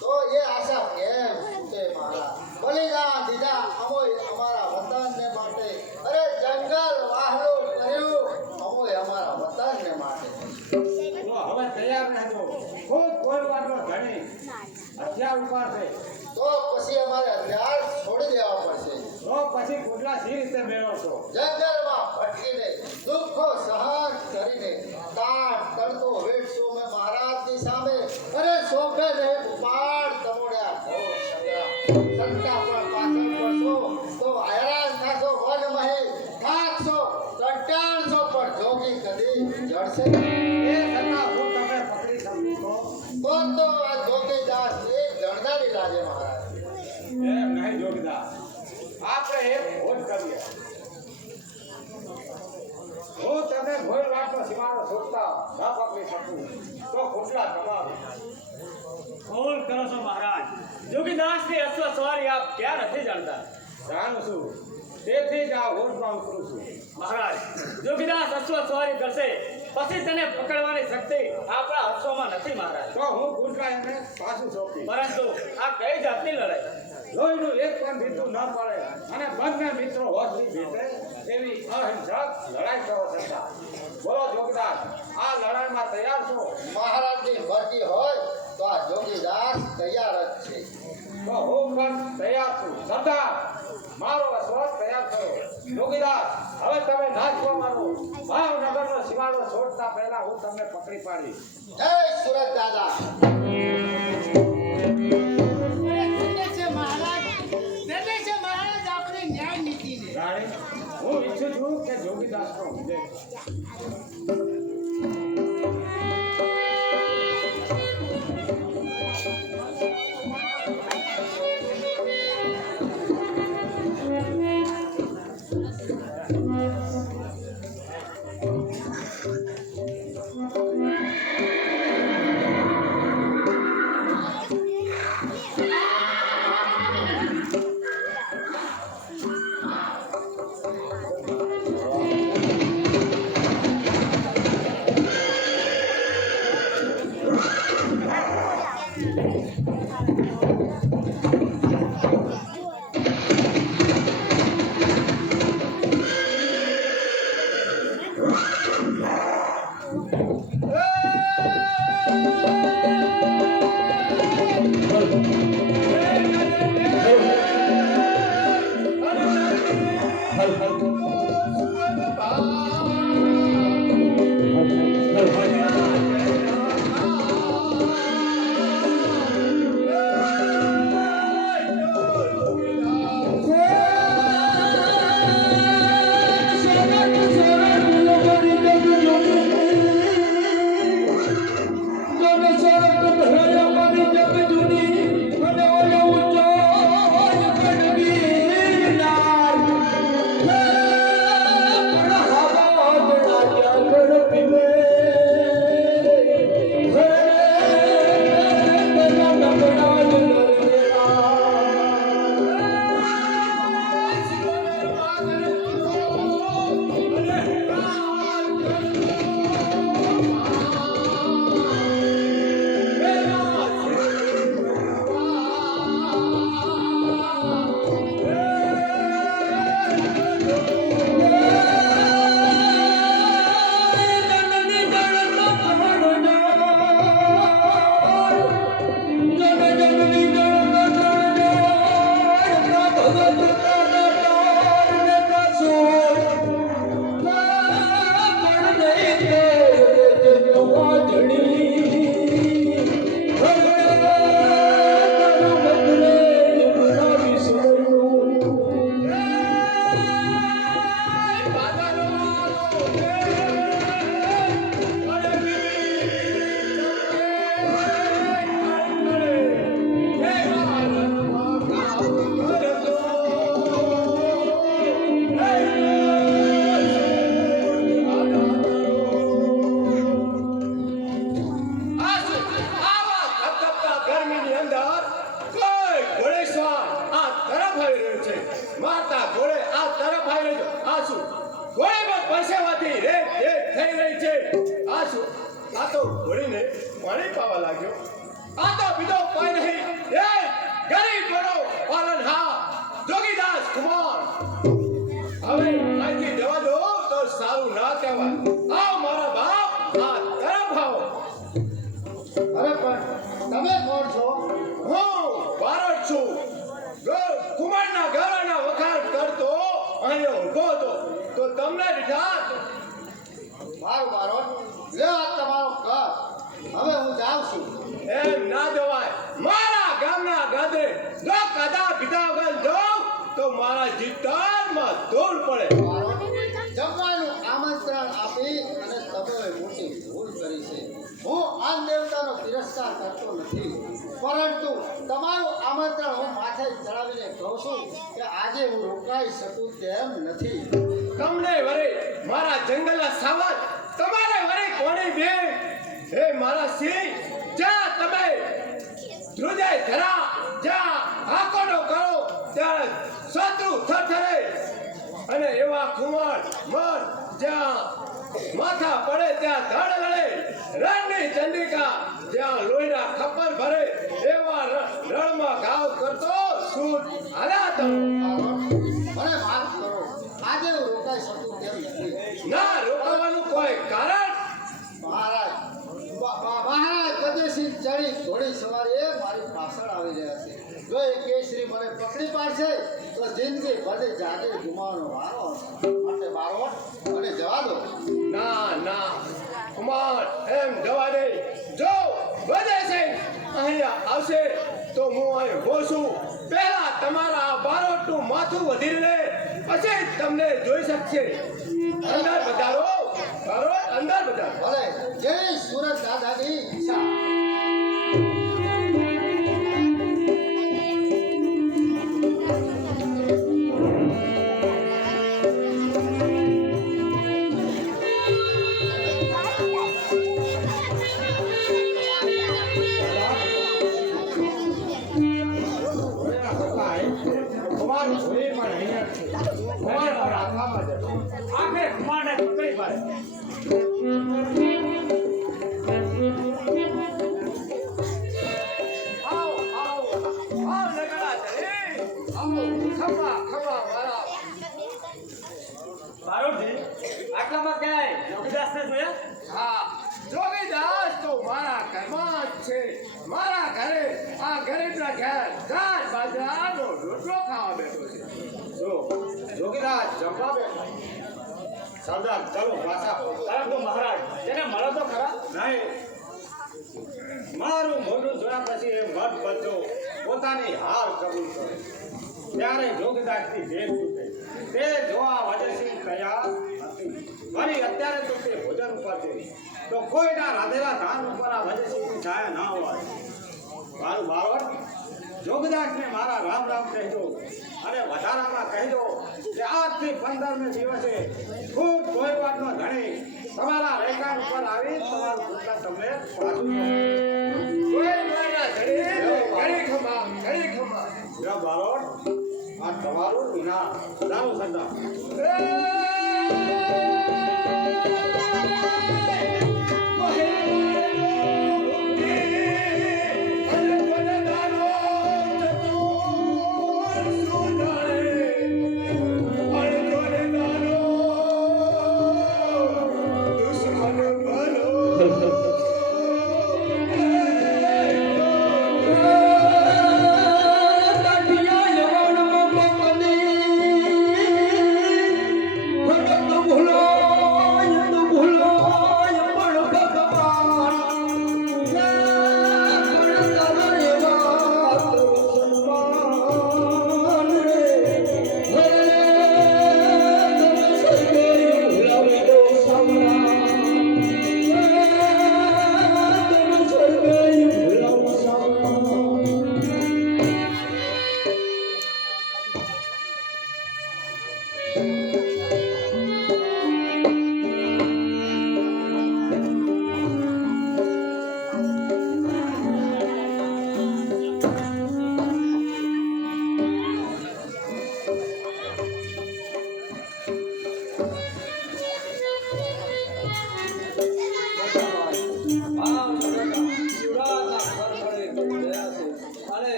તો એ આશા કેમ તે મારા બલિદાન દીધા અમોય અમારા વતનને માટે અરે જંગલ વાહલો કર્યું અમોય અમારા વતનને માટે તો હવે તૈયાર રહેજો ખુદ કોઈ વાતનો ધણી હત્યા ઉપાડશે તો પછી અમારે હથિયાર છોડી દેવા પડશે તો પછી ફૂટલા સી રીતે મેળવશો જંગલમાં ભટકીને દુઃખો સહન કરીને તાણ તડકો વેઠશો મેં મહારાજની સામે અરે સોંપે રહે પાડ તમોડ્યા ઘોર સંગ્રામ સંતા પણ પાછળ પડશો તો હેરાન થશો વન મહે થાકશો કંટાળશો પણ જોગી કદી જડશે એ છતાં હું તમને પકડી શકું તો આ જોગીદાસ એક જણદારી લાગે મહારાજ એમ નહીં જોગીદાર આપણે એક ભોજ કરીએ હું તમે ભોજ વાતનો સીમાડો છોડતા ન પકડી શકું તો ખોટલા તમામ ભૂલ કરો છો મહારાજ જોગીદાસની અશ્વ સવારી આપ ક્યાં નથી જાણતા જાણું છું તેથી જ આ ભોજમાં ઉતરું છું મહારાજ જોગીદાસ અશ્વ સવારી કરશે પછી તેને પકડવાની શક્તિ આપણા અશ્વમાં નથી મહારાજ તો હું ખોટલા એને પાછું સોંપી પરંતુ આ કઈ જાતની લડાઈ લોહીનું એક પણ બીજું ન પડે અને બંને મિત્રો હોશથી ભેટે એવી અહિંસક લડાઈ કરો છતાં બોલો જોગીદાસ આ લડાઈમાં તૈયાર છો મહારાજની મરજી હોય તો આ જોગીદાસ તૈયાર જ છે તો હું પણ તૈયાર છું સરદાર મારો અશ્વ તૈયાર કરો જોગીદાસ હવે તમે નાચવા મારો ભાવનગરનો સીમાડો છોડતા પહેલા હું તમને પકડી પાડી જય સુરત દાદા આપણે ન્યાય નીતિને રાણી હું ઈચ્છું છું કે જોગીદાસનો વિજય શું ઘોડીમાં પરસેવાથી રેત થઈ રહી છે. આ શું આ તો ઘોડીને પાણી પાવા લાગ્યો. આ તો બીજો કોઈ નહીં એ ગરીબ બનો પાલનહાર જોગીદાસ કુમાર. હવે અહીંથી જવા દો તો સારું ના કહેવાય. આવ મારા બાપ આ તરફ આવો. અરે પણ તમે કોણ છો? હું બારોટ છું. કુમારના ઘરાના વખાણ કરતો અહીંયા ઊભો હતો તો તમને દીધા. મારું બારોટ લે આ તમારો ઘર. હવે હું જાઉં છું. એમ ના જવાય. મારા ગામના ગાદરે જો કદા પીધા વગર જાઉં તો મારા જીતારમાં ધૂળ પડે. બારોટ જમવાનું આમંત્રણ આપી અને તમે મોટી ભૂલ કરી છે. હું આન દેવતાનો તિરસ્કાર કરતો નથી, પરંતુ તમારું આમંત્રણ હું માથે ચડાવીને કહું છું કે આજે હું રોકાઈ શકું તેમ નથી. તમને વરે મારા જંગલના સાવજ તમારે વરે કોની બેન હે મારા સિંહ જ્યાં તમે ધ્રુજય ધરા જ્યાં હાકોનો કરો ત્યાં શત્રુ થરથરે અને એવા કુમાર મન જ્યાં માથા પડે ત્યાં ધડ લડે. રણની ચંદ્રિકા જ્યાં લોહીના ખપ્પર ભરે એવા રણમાં ઘાવ કરતો સૂર હાલા તમે. મને માફ કરો, આજે હું રોકાઈ શકું તેમ નથી. ના રોકાવાનું કોઈ કારણ? મહારાજ મહારાજ પદેશી ચડી ઘોડી સવારી મારી પાછળ આવી રહ્યા છે. જો એ કેસરી મને પકડી પાડશે તો જિંદગી ભલે જાગે ગુમાવવાનો વારો હશે. માટે બારોટ મને જવા દો. ના ના કુમાર એમ જવા દે. જો વધે છે અહીંયા આવશે તો હું અહીં ઊભો છું. પહેલા તમારા બારોટનું માથું વધી લે પછી તમને જોઈ શકશે. અંદર બધારો બારોટ અંદર બધારો. ભલે જય સુરત દાદાની ઈચ્છા. કુમાર ઘોડી પણ અહીંયા છે. કુમાર પર હાથમાં જશે. આખરે કુમારને પકડી પાડે. આવો આવો આવો નગડા ચડી. આવો ખમા ખમા મારા બારોટજી આટલામાં ક્યાંય યોગીદાસને જોયા? હા જોગીદાસ તો મારા ઘરમાં જ છે. મારા ઘરે આ ગરીબના ઘેર ઘાસ બાજરાનો રોટલો ખાવા બેઠો છે. જો જોગીદાસ જમવા બેઠા. સરદાર ચાલો પાછા. પરંતુ મહારાજ તેને મળો તો ખરા. નહીં, મારું મોઢું જોયા પછી એ મત બચ્ચો પોતાની હાર કબૂલ કરે ત્યારે જોગીદાસની ભેટ તૂટે. તે જોવા વજયસિંહ તૈયાર નથી. વળી અત્યારે તો તે ભોજન ઉપર છે તો કોઈના રાધેલા ધાન ઉપર આ વજયસિંહની છાયા ના હોય. મારું બારોટ જોગદાસને મારા રામ રામ કહેજો અને વધારામાં કહેજો કે આજથી 15મે દિવસે ખુદ ગોયવાડનો ધણી તમારા રેકાન ઉપર આવી તમારું પુત્ર તમને પાછું કોઈ મારા ઘરે ઘણી ખમા ઘણી ખમા. બારોટ આ તમારું ઇનામ જાઓ સરદાર. ભૂલો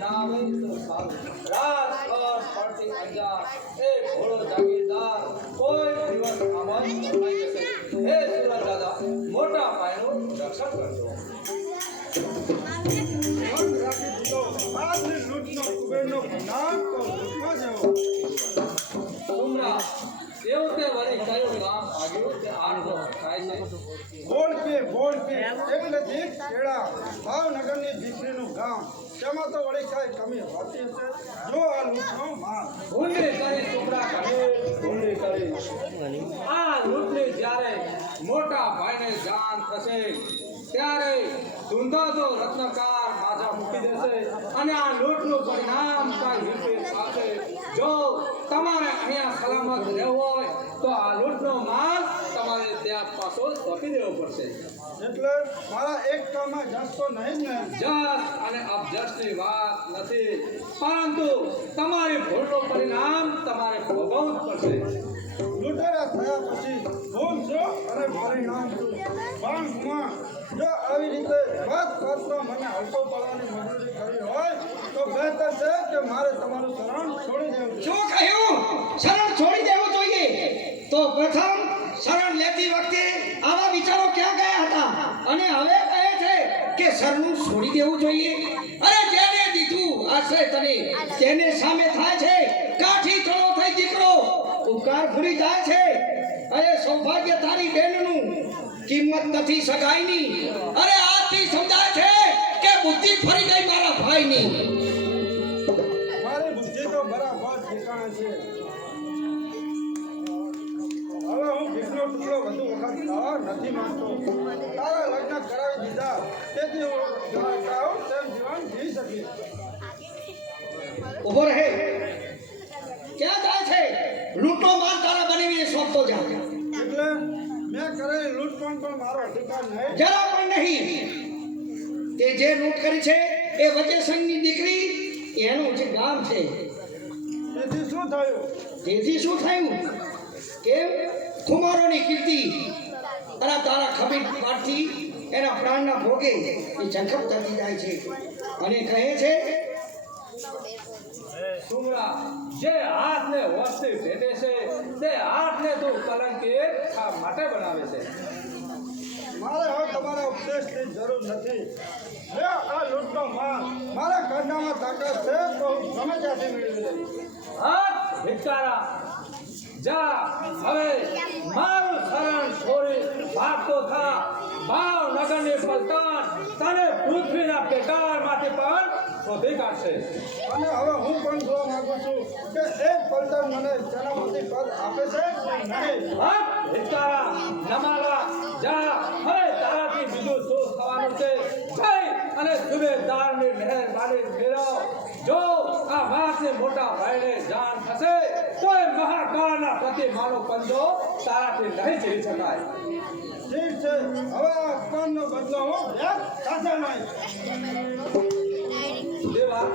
ના આવે તો સારું. રાત પર પડતી અંજાર એ ભોળો જાગીરદાર કોઈ દિવસ આમ જ ફરમાઈ જશે. હે સુરત દાદા, મોટા પાયનું રક્ષણ કરજો. ધ્યાન રાખી દીધો આજની લૂંટનો કુબેરનો ભંડાર તો લૂંટવા જેવો. સુમરા એવું તે વળી કયું કામ આવ્યું કે આટલો થાય છે? બોલકે એટલેથી કેળા ભાવનગરની દીકરીનું ગામ તેમાં તો વળી કાંઈ કમી હોતી હશે. જો આ લૂંટનો માલ ભૂંડી કરી સુમરા ઘણી ભૂંડી કરી. આ લૂંટની જ્યારે મોટા ભાઈને જાણ થશે ત્યારે ધૂંધાતો રત્નકાર માથા મૂકી દેશે અને આ લૂંટનું પરિણામ કાંઈ વિપરીત થશે. જો તમારે અહીંયા સલામત રહેવું હોય તો આ લૂંટનો માલ તમારે ત્યાં પાછો સોંપી દેવો પડશે. એટલે મારા એક કામમાં જશ તો નહીં જ ને. જસ અને અબજસની વાત નથી, પરંતુ તમારી ભૂલનું પરિણામ તમારે ભોગવવું જ પડશે. લૂંટેરા થયા પછી ભૂલ શું અને પરિણામ શું? પણ હુમા જો આવી રીતે વાતમાં મને હલકો પડવાની મજૂરી કરી હોય તો બહેતર છે કે મારે તમારું શરણ છોડી દેવું છે. શું કહ્યું? શરણ છોડી દેવું જોઈએ. તો પ્રથમ શરણ લેતી વખતે આવા વિચારો ક્યાં ગયા હતા અને હવે કહે છે કે શરણું છોડી દેવું જોઈએ. અરે જેને દીધું આશ્રય તને તેને સામે થાય છે કાઠી ચડો થઈ દીકરો ઉપકાર ભૂલી જાય છે. અરે સૌભાગ્ય તારી બેનનું કિંમત નથી સગાઈની. અરે આજથી સમજાય છે કે બુદ્ધિ ફરી ગઈ મારા ભાઈની. મારી બુદ્ધિ તો બરાબર ઠેકાણે છે. હવે હું ભીખનો ટુકડો વધુ વખત ખાવા નથી માંગતો. તારા લગ્ન કરાવી દીધા તેથી હું ચાહું તેમ જીવન જીવી શકીશ. ઉભો રહે. ક્યાં જાય છે? લૂંટો માર તારા બનાવીને સોંપતો જા. એટલે મેં કરેલી લૂંટ પણ મારો અધિકાર નહીં. જરા પણ નહીં. તે જે લૂંટ કરી છે એ વજેસંગની દીકરી એનું જે ગામ છે. તેથી શું થયું? તેથી શું થયું? કેમ? કુમારોની કીર્તિ અને તારા ખબીર પાઠથી એના પ્રાણના ભોગે એ જખમ થતી જાય છે અને કહે છે સુમરા, જે હાથને વસ્તી ભેટે છે તે હાથને તું કલંકિત શા માટે બનાવે છે? મારે હવે તમારા ઉપદેશની જરૂર નથી. જે આ લૂંટનો માલ મારા ખજાનામાં તાકાત છે તો હું ગમે ત્યાંથી મેળવી લઈશ. હાથ ભિખારા, જા હવે મારું શરણ છોડી ભાગતો થા. ભાવનગરની પલટણ તને પૃથ્વીના પેટાળમાંથી પણ શોધી કાઢશે. અને હવે હું પણ જોવા માંગુ છું કે એક પલટન મને જન્મથી પદ આપે છે કે નહીં. હાથ ભિખારા, નમાલા, જા હવે તારાથી બીજું શું થવાનું છે? જય અને સુબેદારની મહેરબાની મેળવ. જો આ વાતને મોટા ભાઈને જાણ થશે તો એ મહાકાળના પ્રતિમાનો પંજો તારાથી નહીં ઝીલી શકાય. ઠીક છે, હવે આ અપમાનનો બદલો હું વ્યાજ સાથે લઈશ. દેવા,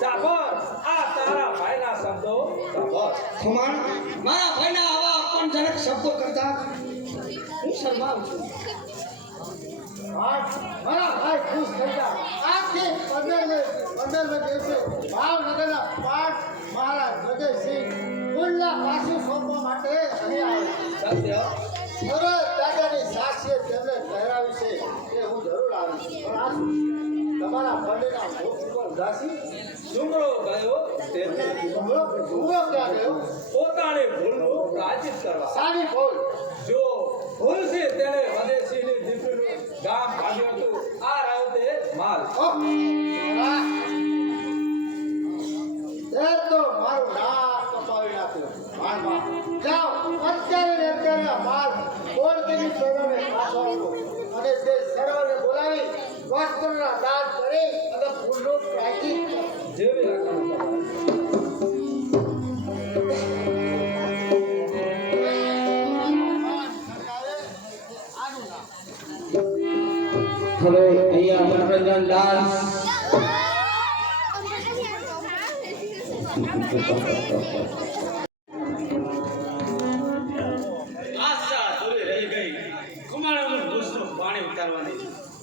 સાંભળ આ તારા ભાઈના શબ્દો સાંભળ. ખુમાણ, મારા ભાઈના આવા અપમાનજનક શબ્દો કરતા હું શરમાઉં છું. મારા ભાઈ ખુશ થઈ ગયા. આજથી 15 દિવસે ભાવનગરના પાઠ મારા જગતસિંહ કુંડલા પાછું સોંપવા માટે અહીં આવે. સત્ય હવે દાદાની સાક્ષી તેમને કહેરાવી છે કે હું જરૂર આવીશ. પણ આ તમારા ફળીના ભોગ ઉપર ઉદાસી સુમરો ગયો તેથી ભૂવો ક્યાં ગયો? પોતાની ભૂલનું પ્રાયશ્ચિત કરવા. સારી બોલ. જો ભૂલથી તેણે વદેશીની દીકરીનું ગામ ભાગ્યું હતું. આ રહ્યો તે માલ. તે તો મારું નાક કપાવી નાખ્યું. મારમાં જાઓ અત્યારે ને અત્યારે આ માલ કોલકીની સર્વને પાછો આપો અને તે સર્વને બોલાવી વસ્ત્રના દાન કરી અને ફૂલનું પ્રાયશ્ચિત કરો. જેવી આજ્ઞા. હવે અહીંયા મનોરંજન ડાન્સ આશા દૂરી રહી ગઈ. કુમારોનું દૂષનું પાણી ઉતારવાની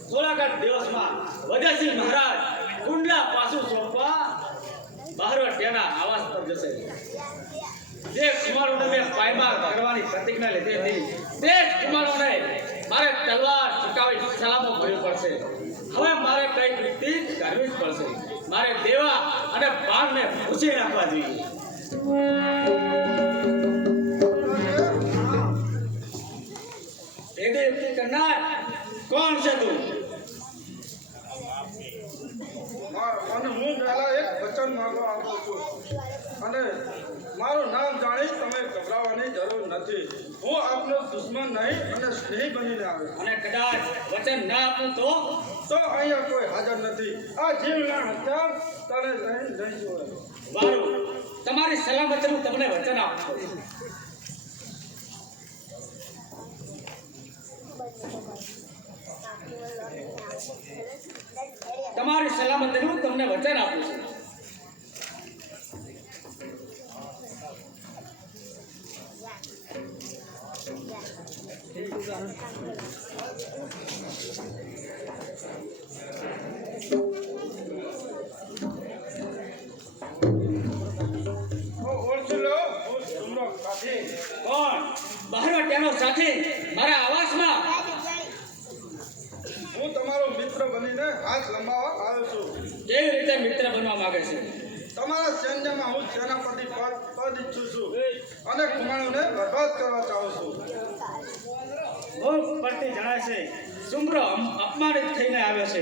થોડાક દિવસમાં વજયસિંહ મહારાજ કુંડલા પાછું સોંપવા બહાર તેના આવાસ પર જશે. જે કુમારોને મેં પાયમાલ કરવાની પ્રતિજ્ઞા લીધી હતી તે જ કુમારોને મારે તલવાર ચૂકાવી સલામો ભરવી પડશે. હવે મારે કઈ યુક્તિ કરવી જ પડશે. મારે દેવા અને બાણને પૂછી નાખવા જોઈએ. એડી યુક્તિ કરનાર કોણ છે તું? અને હું પહેલા એક વચન માંગવા આવ્યો છું અને મારું નામ જાણી તમે ગભરાવાની જરૂર નથી. હું આપનો દુશ્મન નહીં અને સ્નેહી બનીને આવ્યો. અને કદાચ વચન ના આપું તો અહીંયા કોઈ હાજર નથી. આ જીવના હથિયાર તને લઈને જઈશું. વારું, તમારી સલામતીનું તમને વચન આપું છું. તમારી સલામતીનું તમને વચન આપું છું. ઓળખી લો, હું સુમરો સાથી. કોણ? બહારવટિયાનો સાથી મારા આવાસમાં. હું તમારો મિત્ર બનીને હાથ લંબાવવા આવ્યો છું. કેવી રીતે મિત્ર બનવા માંગે છે? તમારા સૈન્યમાં હું સેનાપતિ પદ ઈચ્છું છું અને કુમારોને બરબાદ કરવા ચાહું છું. ભૂખ પડતી જણાય છે. સુમરો અપમાનિત થઈને આવ્યો છે.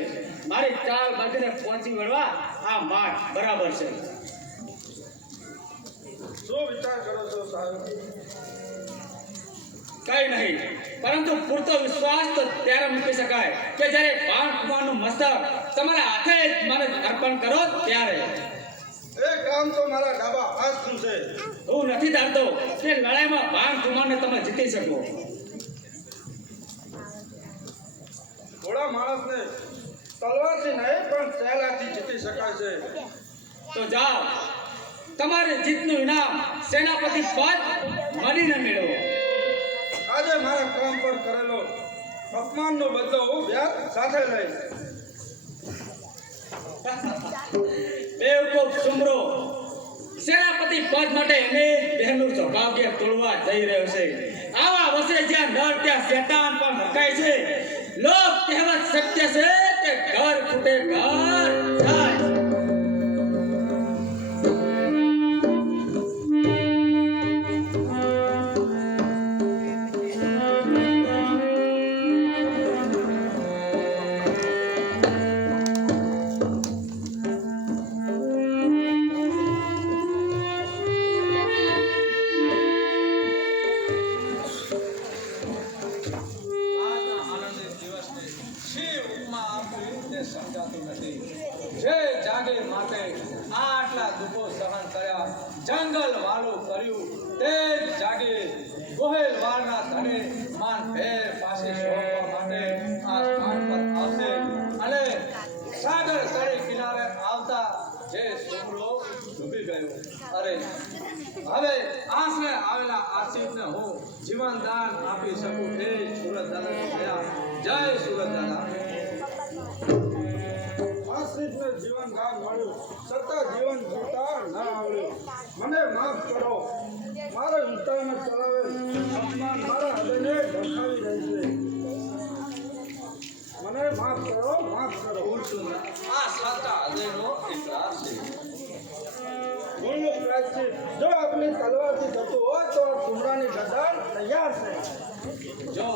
મારી ચાલ બાજુને પહોંચી વળવા આ માર્ગ બરાબર છે. શું વિચાર કરો છો સાહેબ? કઈ નહીં, પરંતુ પૂરતો વિશ્વાસ તો ત્યારે મૂકી શકાય કે જ્યારે બાણ કુમારનું મસ્તક તમારા હાથે જ મને અર્પણ કરો ત્યારે. એ કામ તો મારા ડાબા હાથનું છે. હું નથી ધારતો કે લડાઈમાં બાણ કુમારને તમે જીતી શકો. ઘોડા માણસને તલવારથી નહીં પણ સહેલાથી જીતી શકાય છે. તો જાઓ, તમારી જીતનું ઇનામ સેનાપતિ પદ મળીને મેળવો. આજે મારા કામ પર કરેલો અપમાનનો બદલો હું વ્યાજ સાથે લઈશ. બેવકૂફ સુમરો સેનાપતિ પદ માટે અનેક બહેનનું સૌભાગ્ય તોડવા જઈ રહ્યો છે. આવા વસે જ્યાં નર ત્યાં શેતાન પણ મકાય છે. લોક કહેવત સત્ય છે કે ઘર ફૂટે ઘર જાય. આજના આનંદિત દિવસને શી ઉપમા આપવી તે સમજાતું નથી. જે જાગે માટે આટલા દુઃખો સહન કર્યા, જંગલ વાલું કર્યું, તે જ જાગે ગોહેલ વાળના ધને માન ભેર પાસે શોધવા માટે આ સ્થાન પર આવશે. અને સાગર તળે કિનારે આવતા જે સુમરો ડૂબી ગયો. અરે હવે આશરે આવેલા આશિષને હું જીવન દાન આપી શકું એ સુરત દાદા થયા. જય સુરત દાદા. આશ્રિતને જીવન દાન મળ્યું છતાં જીવન જીવતા ના આવડ્યું. મને માફ કરો. મારા વિસ્તારને ચલાવેલ અપમાન મારા હૃદયને ધમકાવી રહી છે. મને માફ કરો, માફ કરો. આ સાચા હૃદયનો ઇકરાર છે. ભૂલનું પ્રાયશ્ચિત જો આપણી તલવારથી થતું હોય તો સુમરાની ગરદન તૈયાર છે. જો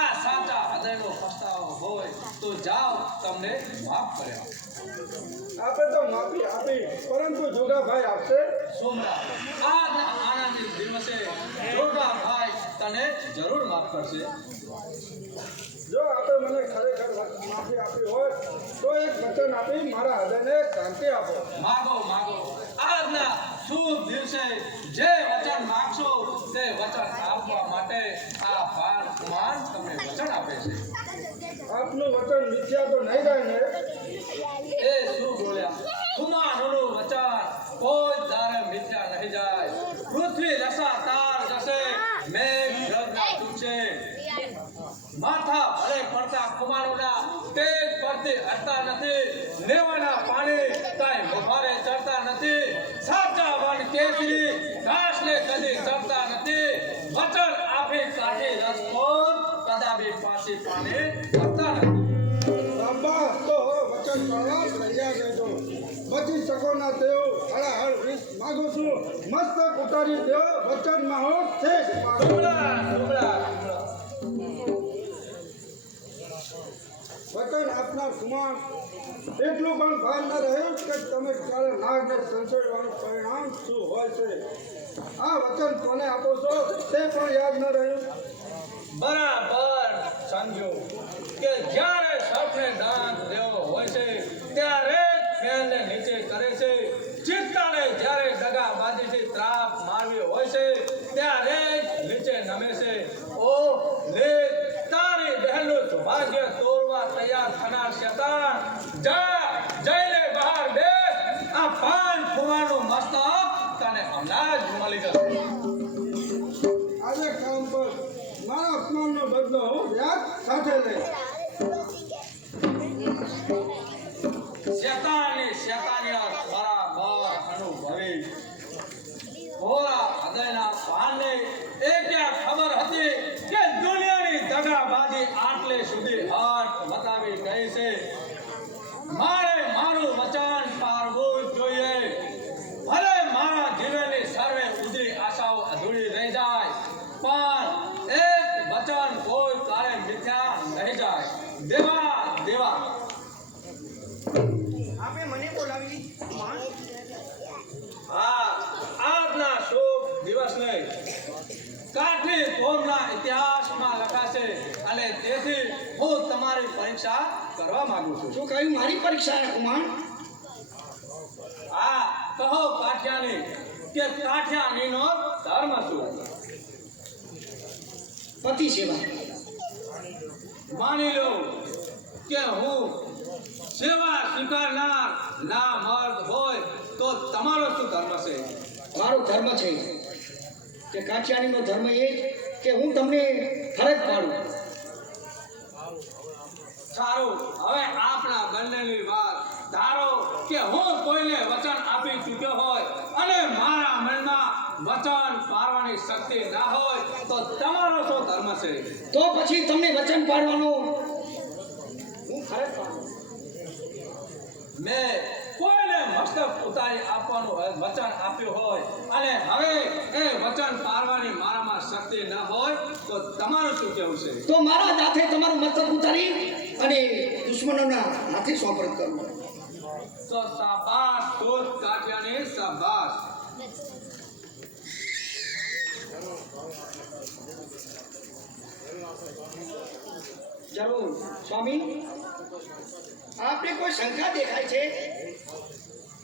આ સાચા હૃદયનો પસ્તાવો હોય તો જાઓ, તમને માફ કર્યા. આપે તો માફી આપી પરંતુ જોગાભાઈ આપશે. સોમરા, આજના આનંદિત દિવસે જોગાભાઈ તને જરૂર માફ કરશે. જો આપે મને ખરેખર માફી આપી હોય તો એક વચન આપી મારા હૃદયને શાંતિ આપો. માગો માગો. આજના શુભ દિવસે જે વચન માગશો તે વચન આપવા માટે આ બાળ કુમાર તમને વચન આપે છે. આપનું વચન મિથ્યા તો નહીં જાય ને? એ શું બોલ્યા? કુમારોનું વચન કોઈ દારે મિથ્યા નહીં જાય. પૃથ્વી રસાતાર જશે, મેઘ ગગના તૂટશે, માથા ભલે પડતા કુમારોના તેજ પરથી હટતા નથી, લેવાના પાણી કાંઈ મોભારે ચડતા નથી. પાછી પાને કરતા નથી. શાબાશ, તો વચન પાળવા તૈયાર રહેજો. બચી શકો ના તેઓ હળાહળ વિષ માગું છું. મસ્તક ઉતારી દેવો વચનમાં હો શેષ પાડો. સુમડા, સુમડા, સુમડા. વચન આપનાર કુમાર એટલું પણ ભાન ન રહ્યું કે તમે ક્યારે નાગને સંસોડવાનું પરિણામ શું હોય છે. આ વચન કોને આપો છો તે પણ યાદ ન રહ્યું. બરાબર સમજો કે જ્યારે સૌને દાન દેવો હોય છે ત્યારે પહેલે નીચે કરે છે. ચિત્તાને જ્યારે દગાબાજીથી ત્રાપ મારવી હોય છે ત્યારે નીચે નમે છે. ઓ લે તારી બહેનનું સૌભાગ્ય તોડવા તૈયાર થનાર શેતાન, જા જઈને બહાર બેસ. આ પાન ખુમારનું મસ્તક તને હમણાં જ મળી જશે. આજે કામ પર મારા અપમાનનો બદલો હું વ્યાજ સાથે લે. શેતાનની શેતાનિયત બરાબર અનુભવી. ભોળા હૃદયના પાનને એ ક્યાં ખબર હતી કે દુનિયાની દગાબાજી આટલે સુધી હાથ બતાવી ગઈ છે. મારે મારું વચન પાળવું જ જોઈએ. ભલે મારા જીવનની સર્વે ઉજળી આશાઓ અધૂરી રહી જાય પણ એક વચન કોઈ કાળે મિથ્યા નહીં જાય. દેવા દેવા આપે મને બોલાવી હા, આજના શુભ દિવસને કાઠી કોમના ઇતિહાસમાં લખાશે અને તેથી હું તમારી પરીક્ષા કરવા માંગુ છું. શું કહ્યું મારી પરીક્ષા કુમાર? હા, કહો કાઠિયાની કે કાઠિયાણીનો ધર્મ શું? પતિ સેવા. માની લો કે હું સેવા સ્વીકારનાર ના મર્દ હોય તો તમારો શું ધર્મ છે? મારો ધર્મ છે કે કાઠિયાણીનો ધર્મ એ જ કે હું તમને ફરજ પાડું. સારું, હવે આપણા બંનેની વાત ધારો કે હું કોઈને વચન આપી ચૂક્યો હોય અને મારા મનમાં વચન પાળવાની શક્તિ ના હોય તો તમારો શું ધર્મ છે? તો પછી તમને વચન પાડવાનો હું ફરજ પાડું. મેં કોઈને મસ્તક ઉતારી આપવાનું વચન આપ્યું હોય અને હવે એ વચન પાળવાની મારામાં શક્તિ ન હોય તો તમારું શું કહેવું છે? તો મારા જ હાથે તમારું મસ્તક ઉતારી અને દુશ્મનોના હાથે સોંપણ કરવું. તો શાબાશ દોસ્ત કાઠિયાની, શાબાશ. જરૂર સ્વામી, આપને કોઈ શંકા દેખાય છે?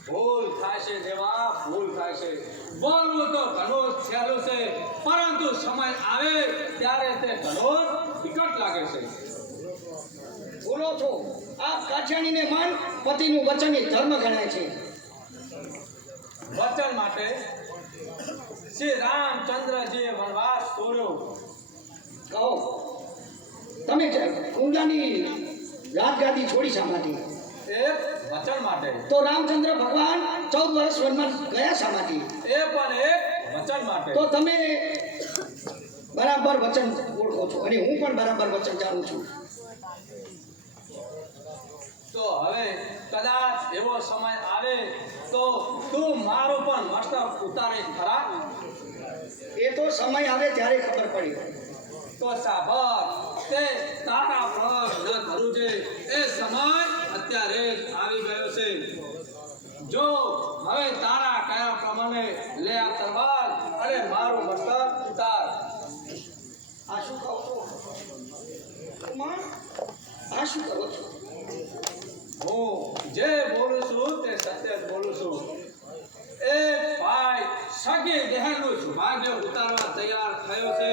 ભૂલ થાય છે દેવા, ભૂલ થાય છે. બોલવું તો ઘણું જ સહેલું છે પરંતુ સમય આવે ત્યારે તે ઘણું જ વિકટ લાગે છે. બોલો છો. આપ કાઠિયાણીને માન પતિનું વચન એ ધર્મ ગણાય છે. વચન માટે શ્રી રામચંદ્રજીએ વનવાસ તોડ્યો. કહો તમે ઊંડાની રાજગાદી છોડી શા માટે? એ વચન માટે. તો રામચંદ્ર ભગવાન 14 વર્ષ વનમાં ગયા શા માટે? એ પણ એક વચન માટે. તો તમે બરાબર વચન ઓળખો છો અને હું પણ બરાબર વચન જાણું છું. તો હવે કદાચ એવો સમય આવે તો તું મારું પણ મસ્તક ઉતારે ખરા? એ તો સમય આવે ત્યારે ખબર પડી. તો સાબર તે તારા પર ન ધરું છે એ સમય અત્યારે જ આવી ગયો છે. જો હવે તારા કયા પ્રમાણે લે આ તલવાર અને મારું મસ્તક ઉતાર. આ શું કહો છો? કુમાર, આ શું કરો છો? હું જે બોલું છું તે સત્ય જ બોલું છું. એક ભાઈ સગી બહેનનું સૌભાગ્ય ઉતારવા તૈયાર થયો છે.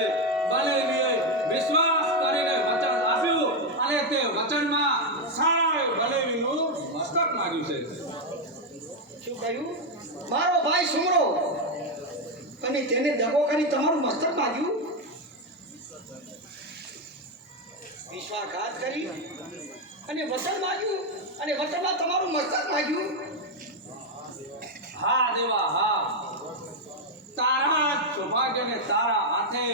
બનેવીએ વિશ્વાસ કરીને વચન આપ્યું અને તે વચનમાં સારા બનેવીનું મસ્તક માંગ્યું છે. શું કહ્યું? મારો ભાઈ સુમરો અને તેને દગો કરી તમારું મસ્તક માંગ્યું? વિશ્વાસઘાત કરી અને વચન માંગ્યું અને વચનમાં તમારું મસ્તક માંગ્યું? હા દેવા હા, તારા જ સૌભાગ્યને તારા હાથે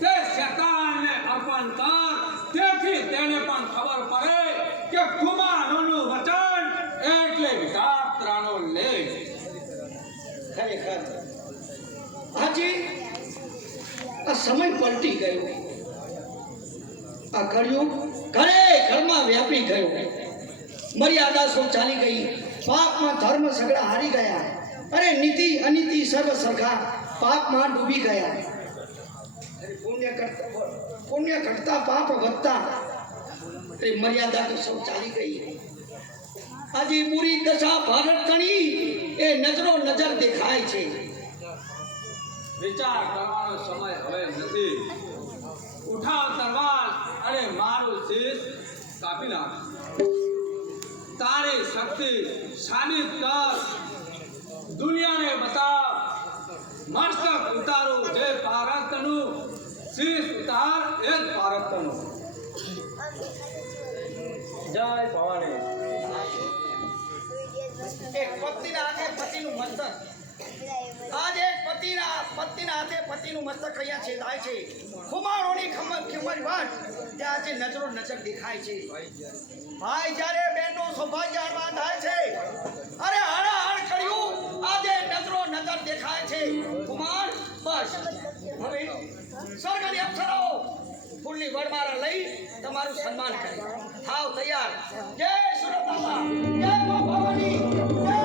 તે શેતાનને અર્પણ કર. તેથી સમય પલટી ગયો. આ કળિયુગ ઘરે ઘરમાં વ્યાપી ગયો. મર્યાદા સૌ ચાલી ગઈ. પાપમાં ધર્મ સગડા હારી ગયા. અરે નીતિ અનીતિ સર્વ સરખા પાપમાં ડૂબી ગયા. પુણ્ય ઘટતા પાપ વધતા. એ મર્યાદા તો સૌ ચાલી ગઈ. આજે પૂરી દશા ભારત તણી એ નજરો નજર દેખાય છે. વિચાર કરવાનો સમય હવે નથી. ઉઠાવ તલવાર અને મારું શીશ કાપી નાખ. તારી શક્તિ સાબિત કર. દુનિયાને બતાવ. મસ્તક ઉતારું જે ભારતનું, શીશ ઉતાર એ જ ભારતનું. જય ભવાની. એક પત્નીના હાથે પતિનું મસ્તક. આજે એક પતિના હાથે પતિનું મસ્તક અહીંયા છેદાય છે. ખુમારોની ખમર વાત ત્યાં આજે નજરો નજર દેખાય છે. ભાઈ જ્યારે બહેનનો સૌભાગ્યવાન થાય છે, અરે હળ કર્યું આજે નજરો નજર દેખાય છે. કુમાર બસ હવે સ્વર્ગની અપ્સરાઓ ફૂલની વરમાળા લઈ તમારું સન્માન કરે. થાવ તૈયાર. જય સુરતાબા, જય મા ભવાની, જય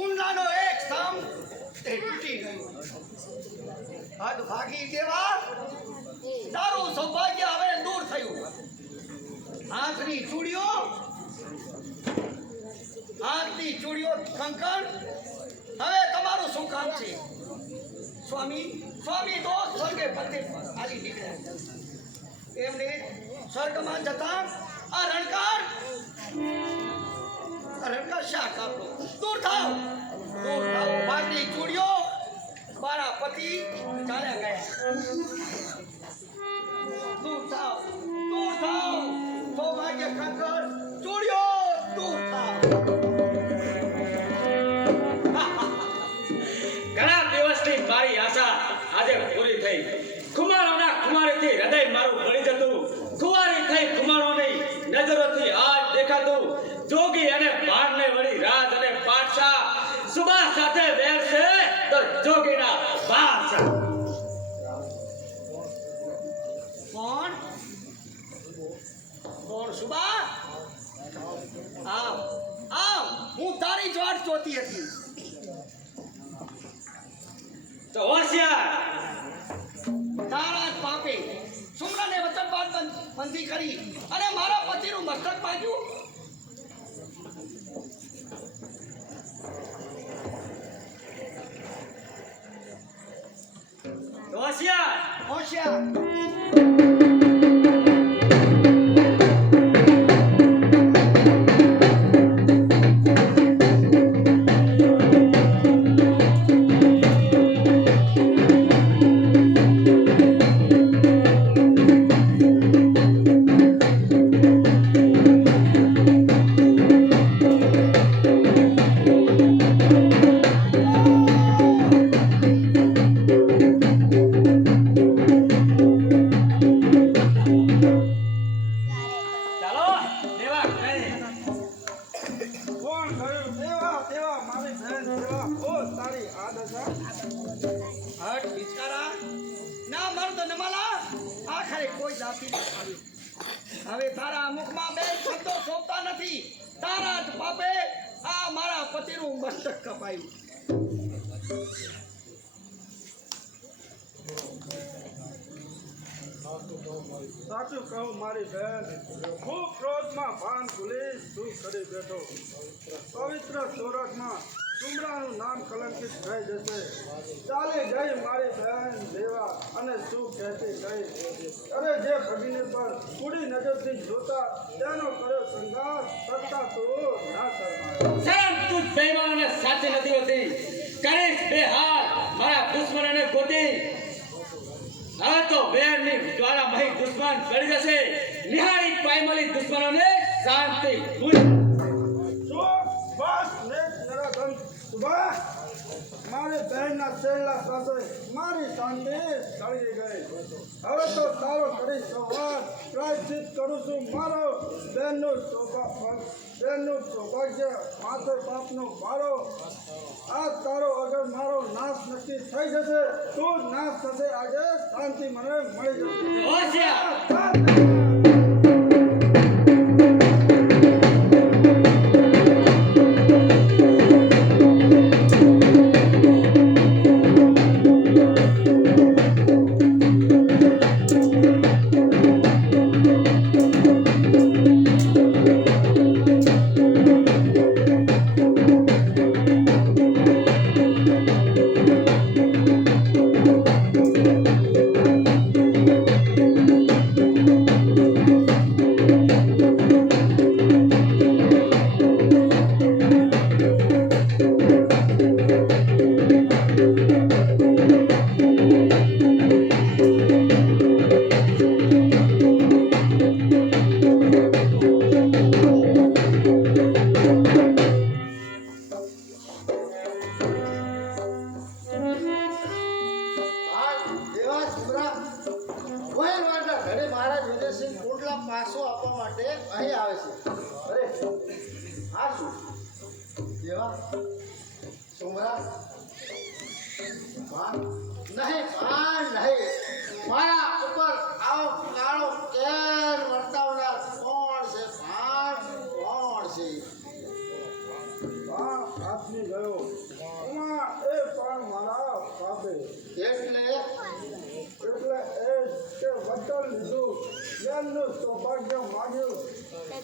ઊંડાનો એક સ્તંભ તે તૂટી ગયો. હદ ભાગી દેવા તારું સૌભાગ્ય હવે દૂર થયું. હાથની ચૂડીઓ કંકણ હવે તમારું શું કામ છે? સ્વામી તો સ્વર્ગે પતે આલી નીકળ્યા. એમને સ્વર્ગમાં જતા આ રણકાર શા કાપો? દૂર થાવ. ભાગની ચૂડીઓ મારા પતિ ચાલ્યા ગયા. દૂર થાવ. સૌભાગ્ય કંકર ચૂડીઓ દૂર થાવ. ઘણા દિવસની મારી આશા આજે પૂરી થઈ. ખુમારોના ખુમારીથી હૃદય મારું ભળી જતું. ખુમારી થઈ ખુમારોની નજરોથી આજ દેખાતું. જોગી અને બાળને વળી રાજ અને પાઠશા. સુબા સાથે વેર છે તો જોગીના બાદશાહ. કોણ સુબા? આવ હું તારી જ વાટ જોતી હતી. તો હોશિયાર. તારા જ પાપે સુમરાને વચનબાદ બંધી કરી અને મારા પતિનું મસ્તક માગ્યું. હોશિયાર. હવે તારા મુખમાં બે શબ્દો શોભતા નથી. તારા જ પાપે આ મારા પતિનું મસ્તક કપાયું. સાચું કહું મારી બહેન, ખૂબ ક્રોધમાં ભાન ભૂલી તું કરી બેઠો. પવિત્ર ચોરસમાં સુમરાનું નામ કલંકિત થઈ જશે. ચાલી ગઈ મારી બહેન દેવા અને શું કહેતી ગઈ. અરે જે ભગીને પર કુડી નજરથી જોતા તેનો કર્યો શૃંગાર સત્તા તો ના શરમાય. શરમ તું બેઈમાન અને સાચી નથી હોતી. કરીશ બે હાથ મારા દુશ્મનને ગોતી. હવે તો વેરની જ્વાળામય દુશ્મન ચડી જશે. નિહાળી પાયમાલી દુશ્મનોને શાંતિ. બસ સુભા મારી બહેનના છેલ્લા સાથે મારી શાંતિ સળગી ગઈ. હવે તો તારો કરી સવાર પ્રાયશ્ચિત કરું છું. મારો બહેનનું સૌભાગ્ય માથે બાપનો ભારો. આ તારો અગર મારો નાશ નક્કી થઈ જશે, તું નાશ થશે આજે, શાંતિ મને મળી જશે. હોશિયાર. પાસો આપવા માટે અહીં આવે છે. અરે આ શું દેવા સુમરા નહીં મારા ઉપર આવો કાળો કેર વર્તાવનાર કોણ છે? કોણ છે? હાથની ગયો એમાં એ પણ મારા બાપે એટલે એ કે વચન લીધું, જ્ઞાનનું સૌભાગ્ય માગ્યું,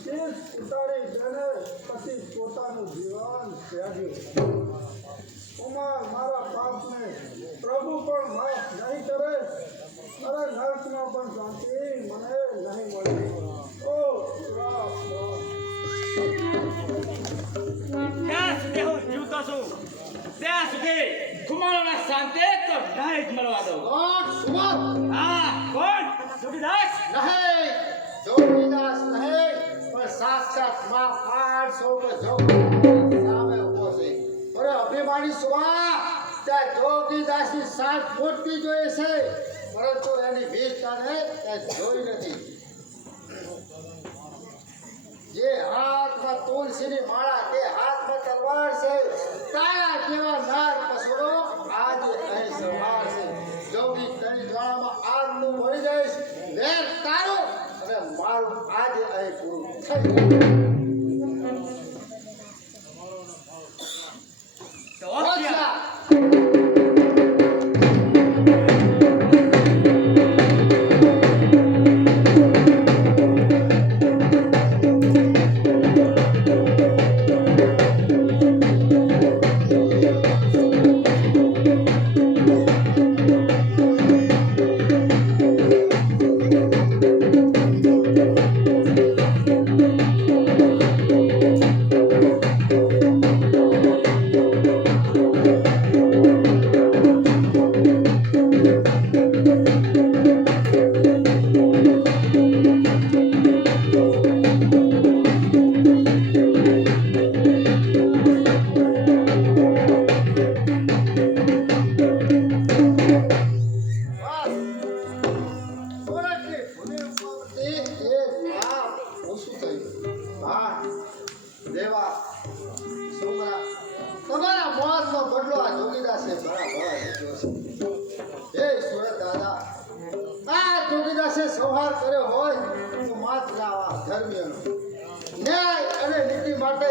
શીશ ઉતારી તેને પછી પોતાનું જીવન ત્યાગ્યું. કુમાર મારા પાપને પ્રભુ પણ માફ નહીં કરે. અરે નર્કમાં પણ શાંતિ મને નહીં મળે. ઓ શ્રાપ. ત્યાં સુધી હું જીવતો છું, ત્યાં સુધી કુમારોના શાંતિ તો નહીં જ મળવા દઉં. કોણ? સુમર? હા, કોણ? જોગીદાસ? નહીં, જોગીદાસ નહીં, પણ સાક્ષાત માં 500 સામે ઉભો છે. અરે અભિમાની સુવા, ત્યાં જોગીદાસની સાથ મોટી જોઈએ છે, પરંતુ એની વીરતાને ત્યાં જોઈ નથી. જે હાથમાં તુલસીની માળા, તે હાથમાં તલવાર છે. તારા જેવા નાર પશુનો આજે અહીં સંભાળ છે. જોગી તણી જ્વાળામાં આગનું મળી જઈશ. વેર તારો અને મારું આજે અહીં પૂરું થઈ તો હોશિયાર. સંહાર કર્યો હોય તો માત્ર આવા ધર્મીઓનો ન્યાય અને નીતિ માટે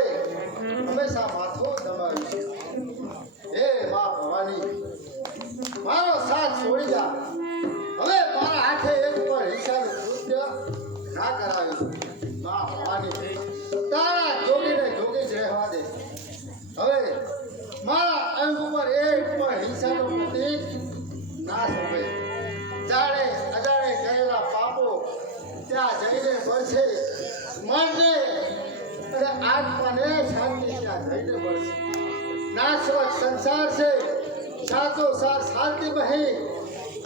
હંમેશા માથું દબાવ્યું. હે મા ભવાની, મારો સાથ છોડી જા. હવે મારા હાથે એક પણ હિંસાનું કૃત્ય ના કરાવ્યું. મા ભવાની, તારા જોગીને જોગી જ રહેવા દે. હવે મારા અંગ ઉપર એક પણ હિંસાનો પ્રતીક ના શોભે. જાણે અજાણે કરેલા પાપો ત્યાં જઈને મળશે. મનને અને આત્માને શાંતિ ત્યાં જઈને મળશે. નાશવત સંસાર છે, સાથોસાથ શાંતિ બહી.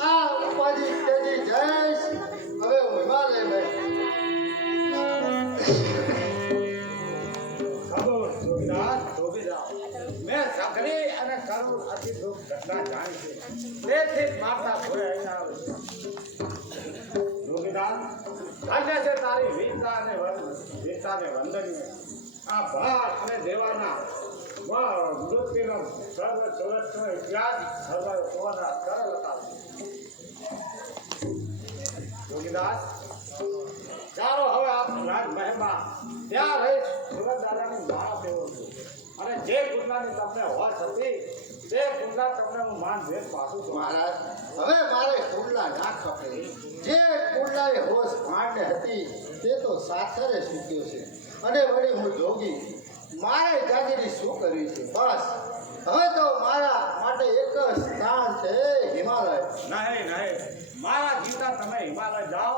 આ ઉપાધિ તેજી જઈશ. હવે હું હિમાલય મેં સાધુ જોગીદાસ, જોગીદાસ, મેં સાંભળી તેથી જ મારતા ઘોડે અહીંયા આવે છે. જોગીદાસ ધન્ય છે તારી વીરતા અને વંદનીય આ ભાત અને દેવાના મૃત્યુનો સર્વ સુરક્ષનો ઇતિહાસ સર્વ હોવાના સરળતા. જોગીદાસ ચાલો હવે આપ રાજમહેલમાં ત્યાં રહી સુરત દાદાની માળા ફેરવું છું અને જે કુંડલાની તમને હોશ હતી તે કુંડલા તમને હું માન ભેદ પાછું છું. મહારાજ હવે મારે કુંડલા ના ખપે. જે કુંડલાએ હોશ માંડને હતી તે તો સાસરે સૂક્યો છે અને વળી હું જોગી મારે જાગીરી શું કરવી છે. બસ હવે તો મારા માટે એક જ સ્થાન છે હિમાલય. નહીં મારા જીવતા તમે હિમાલય જાઓ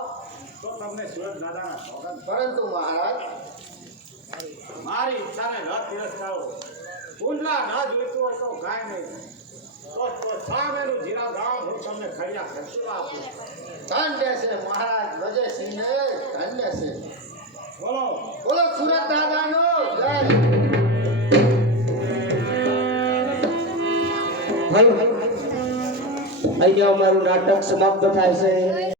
તો તમને સુરત દાદાના સોગંદ. પરંતુ મહારાજ મારી ઈચ્છાને ન તિરસ્કારો. કુંડલા ના જોઈતું હોય તો કાંઈ નહીં તો સામેનું જીરા ગામ હું તમને ખડિયા ખર્ચો આપું. ધન્ય છે મહારાજ વજયસિંહને ધન્ય છે. બોલો બોલો સુરત દાદાનો જય. અહીંયા અમારું નાટક સમાપ્ત થાય છે.